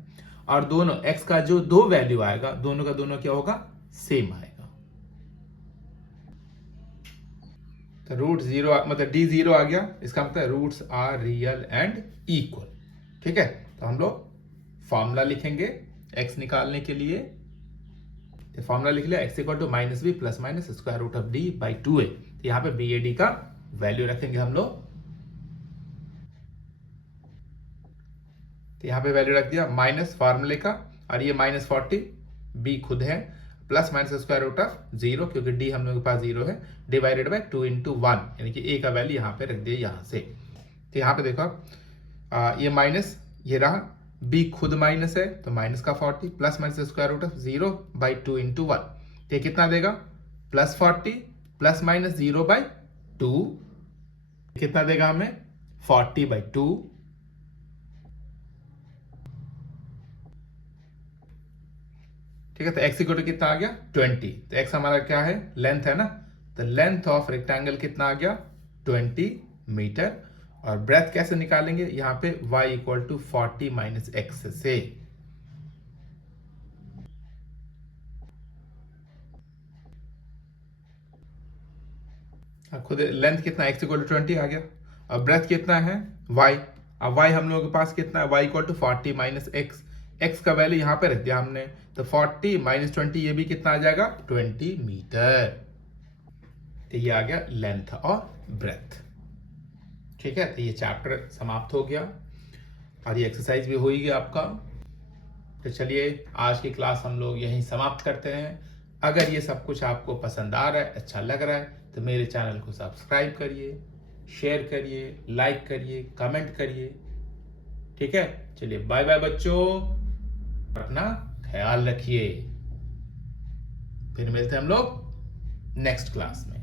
और दोनों x का जो दो वैल्यू आएगा, दोनों का दोनों क्या होगा? सेम आएगा। तो रूट 0 मतलब d 0 आ गया, इसका मतलब roots are real and equal. ठीक है, तो हम लोग फॉर्मूला लिखेंगे x निकालने के लिए। तो फॉर्मूला लिख लिया, x equal to minus B plus minus square root of d by 2a। तो यहाँ पे बी ए डी का वैल्यू रखेंगे हम लोग। तो यहाँ पे वैल्यू रख दिया माइनस फार्मूले का, और ये -40 b खुद है, plus minus square root of 0, क्योंकि d हम लोग के पास 0 है, डिवाइडेड बाय 2 इंटू 1, यानी कि a का वैल्यू यहाँ पे रख दिया यहाँ से। तो यहाँ पे देखो ये माइनस, ये रहा, b खुद माइनस है तो माइनस का 40 plus minus square root of 0 by 2 into 1। तो ये कितना देगा? प्लस 40 प्लस माइनस 0 बाई 2 कितना देगा हमें? 40 बाई 2। ठीक है, तो x इक्वल टू कितना आ गया? 20। तो x हमारा क्या है? लेंथ है ना, तो लेंथ ऑफ रेक्टेंगल कितना आ गया? 20 मीटर। और ब्रेथ कैसे निकालेंगे? यहाँ पे y equal to 40 minus x से। खुद लेंथ कितना? x इक्वल टू 20 आ गया। और ब्रेथ कितना है? y। अब y हम लोगों के पास कितना है? y equal to 40 minus x. x का वैल्यू यहाँ पे रख दिया हमने, तो 40 माइनस 20 ये भी कितना आ जाएगा? 20 मीटर। तो ये आ गया लेंथ और ब्रेथ। ठीक है, तो ये चैप्टर समाप्त हो गया और ये एक्सरसाइज भी हो ही गया आपका। तो चलिए आज की क्लास हम लोग यहीं समाप्त करते हैं। अगर ये सब कुछ आपको पसंद आ रहा है, अच्छा लग रहा है, तो मेरे चैनल को सब्सक्राइब करिए, शेयर करिए, लाइक करिए, कमेंट करिए। ठीक है, चलिए बाय बाय बच्चों, अपना ख्याल रखिए। फिर मिलते हैं हम लोग नेक्स्ट क्लास में।